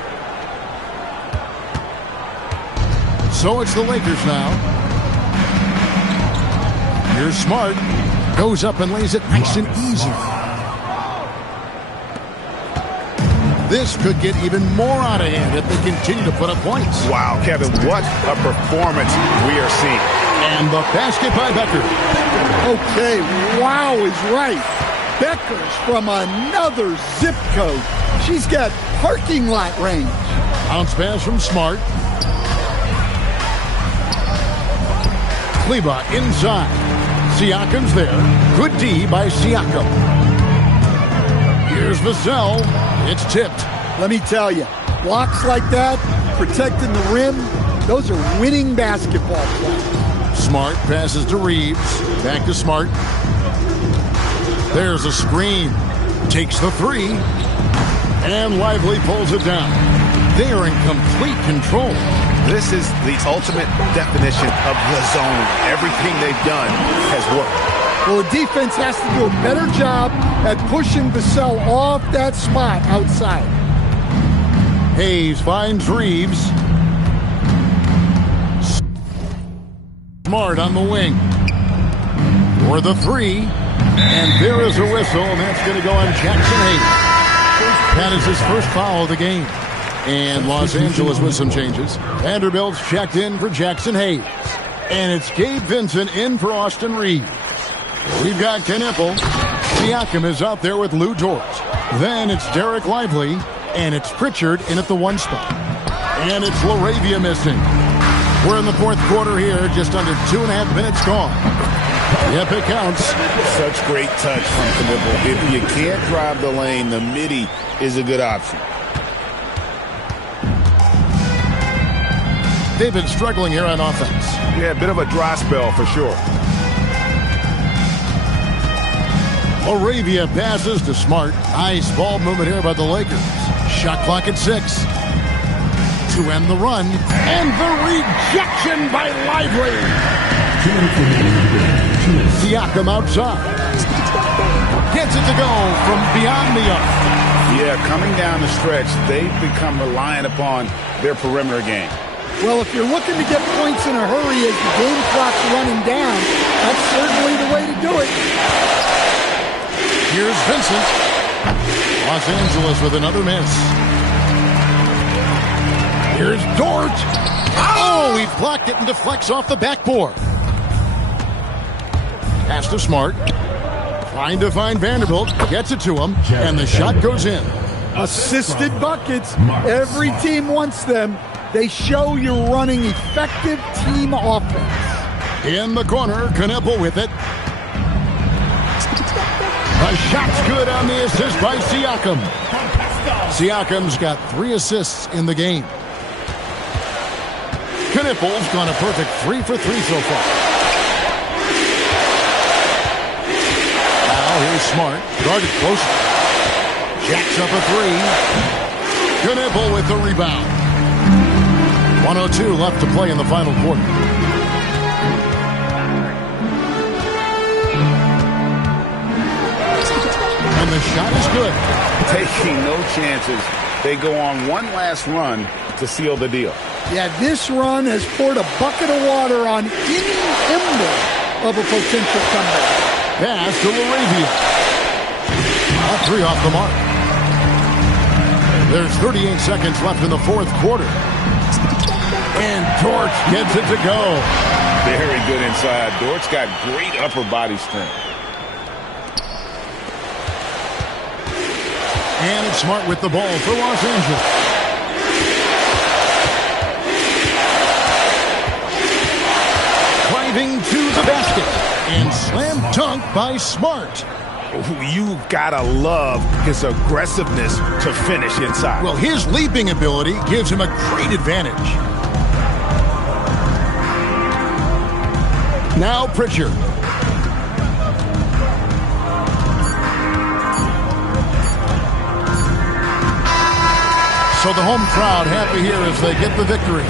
So it's the Lakers now. Here's Smart. Goes up and lays it nice and easy. This could get even more out of hand if they continue to put up points. Wow, Kevin, what a performance we are seeing. And the basket by Becker. Okay, wow is right. Becker's from another zip code. She's got parking lot range. Bounce pass from Smart. Kleba inside. Siakam's there. Good D by Siakam. Here's Vassell. It's tipped. Let me tell you, blocks like that, protecting the rim, those are winning basketball plays. Smart passes to Reeves. Back to Smart. There's a screen. Takes the 3. And Lively pulls it down. They are in complete control. This is the ultimate definition of the zone. Everything they've done has worked. Well, the defense has to do a better job at pushing Vassell off that spot outside. Hayes finds Reeves. Smart on the wing. For the 3. And there is a whistle, and that's going to go on Jackson Hayes. That is his first foul of the game. And Los Angeles with some changes. Vanderbilt's checked in for Jackson Hayes. And it's Gabe Vincent in for Austin Reeves. We've got Knipple. Siakam is out there with Lou Dort. Then it's Derek Lively. And it's Pritchard in at the 1 spot. And it's LaRavia missing. We're in the 4th quarter here. Just under 2.5 minutes gone. Yep, it counts. Such great touch from Knipple. If you can't drive the lane, the midi is a good option. They've been struggling here on offense. Yeah, a bit of a dry spell for sure. LaRavia passes to Smart. Nice ball movement here by the Lakers. Shot clock at 6. To end the run. And the rejection by Lively. Siakam outside. Gets it to go from beyond the arc. Yeah, coming down the stretch, they've become reliant upon their perimeter game. Well, if you're looking to get points in a hurry as the game clock's running down, that's certainly the way to do it. Here's Vincent. Los Angeles with another miss. Here's Dort. Oh, he blocked it and deflects off the backboard. Pass to Smart. Trying to find Vanderbilt. Gets it to him. And the shot goes in. Assisted buckets. Every team wants them. They show you're running effective team offense. In the corner, Knipple with it. The shot's good on the assist by Siakam. Siakam's got 3 assists in the game. Knipple's gone a perfect 3 for 3 so far. Now here's Smart. Guarded close. Jacks up a 3. Knipple with the rebound. 1:02 left to play in the final quarter. And the shot is good. Taking no chances. They go on one last run to seal the deal. Yeah, this run has poured a bucket of water on any ember of a potential comeback. Pass to Laravia. A three off the mark. There's 38 seconds left in the fourth quarter. And Dortch gets it to go. Very good inside. Dortch got great upper body strength. And it's Smart with the ball for Los Angeles. Driving to the basket. And slam dunk by Smart. You gotta love his aggressiveness to finish inside. Well, his leaping ability gives him a great advantage. Now Pritchard. So the home crowd happy here as they get the victory.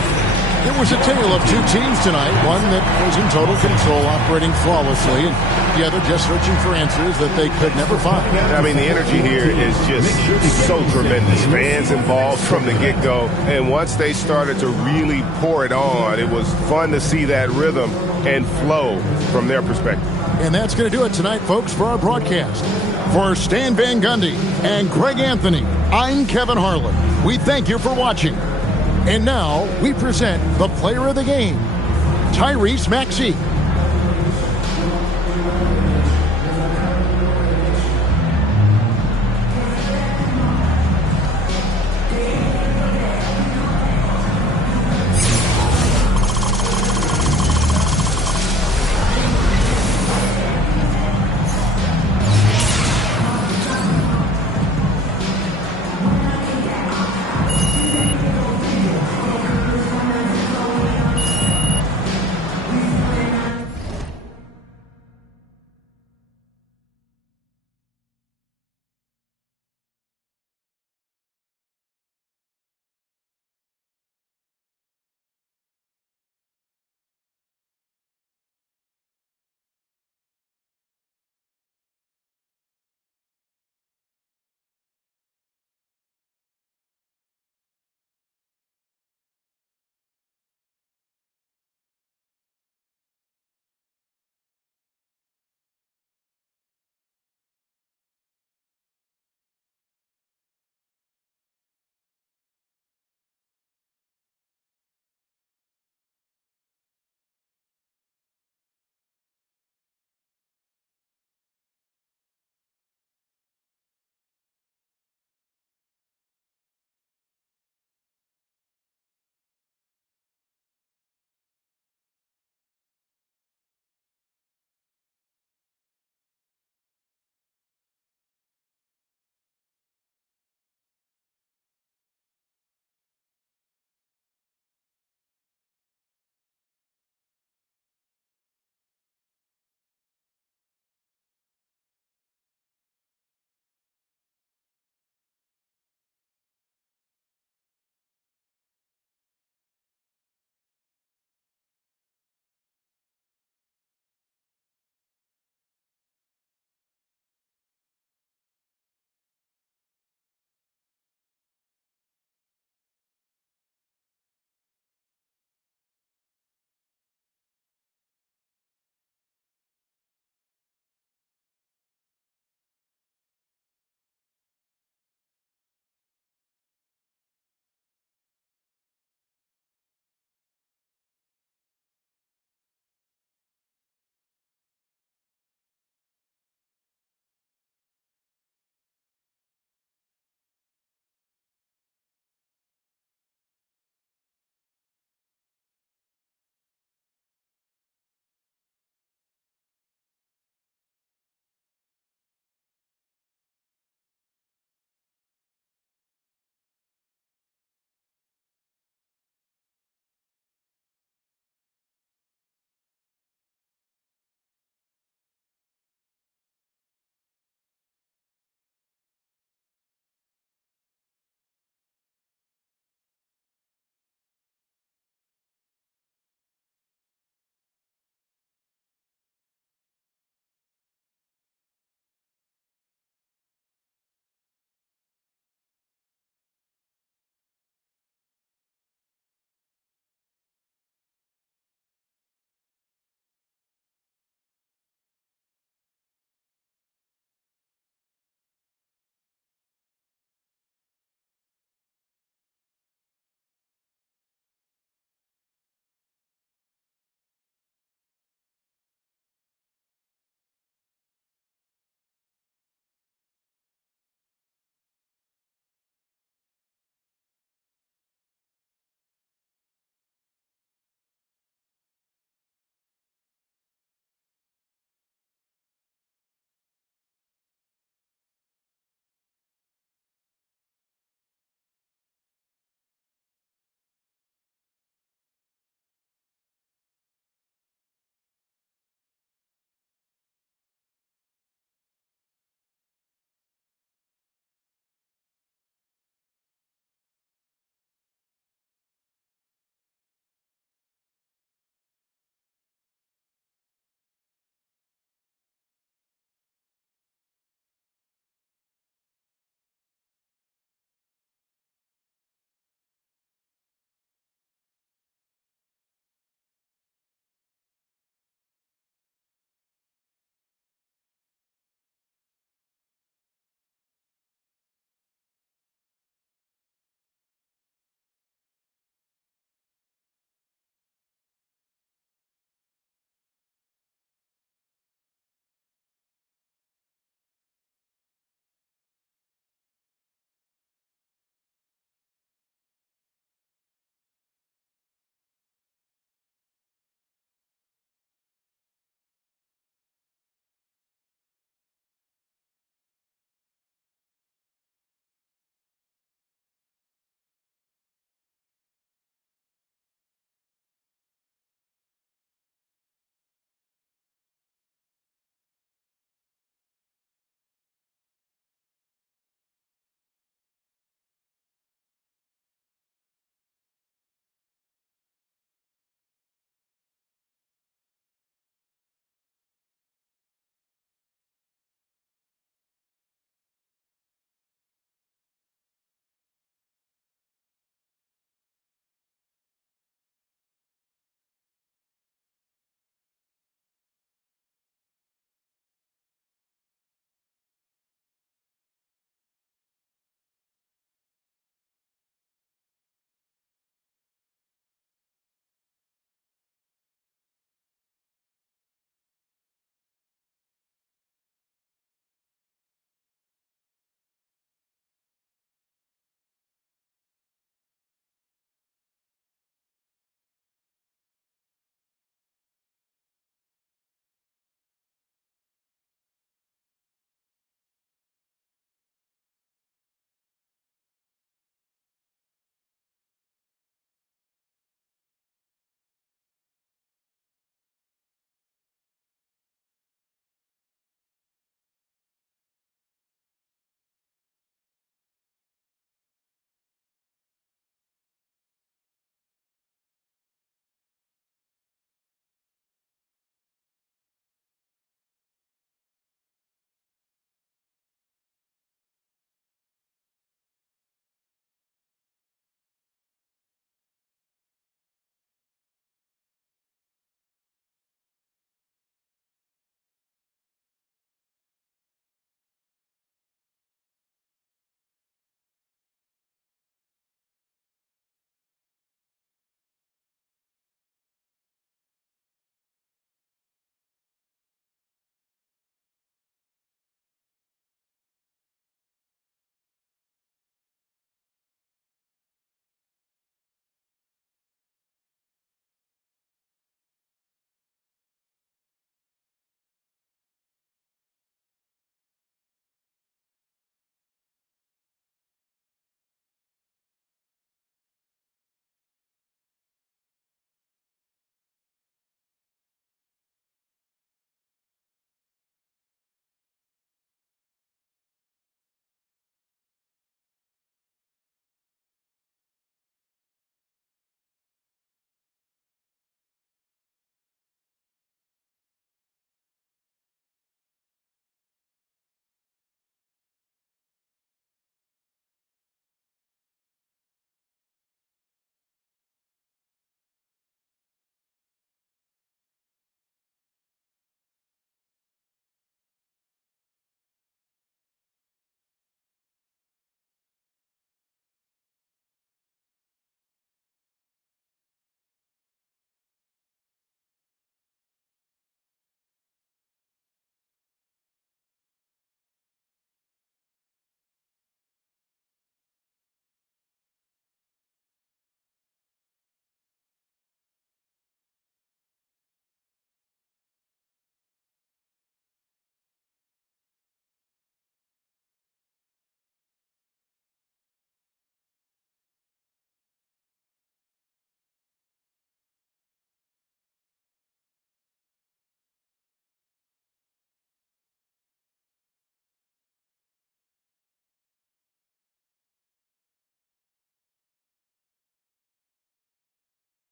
It was a tale of two teams tonight, one that was in total control, operating flawlessly, and the other just searching for answers that they could never find. I mean, the energy here is just so tremendous. Fans involved from the get-go, and once they started to really pour it on, it was fun to see that rhythm and flow from their perspective. And that's going to do it tonight, folks, for our broadcast. For Stan Van Gundy and Greg Anthony, I'm Kevin Harlan. We thank you for watching. And now we present the player of the game, Tyrese Maxey.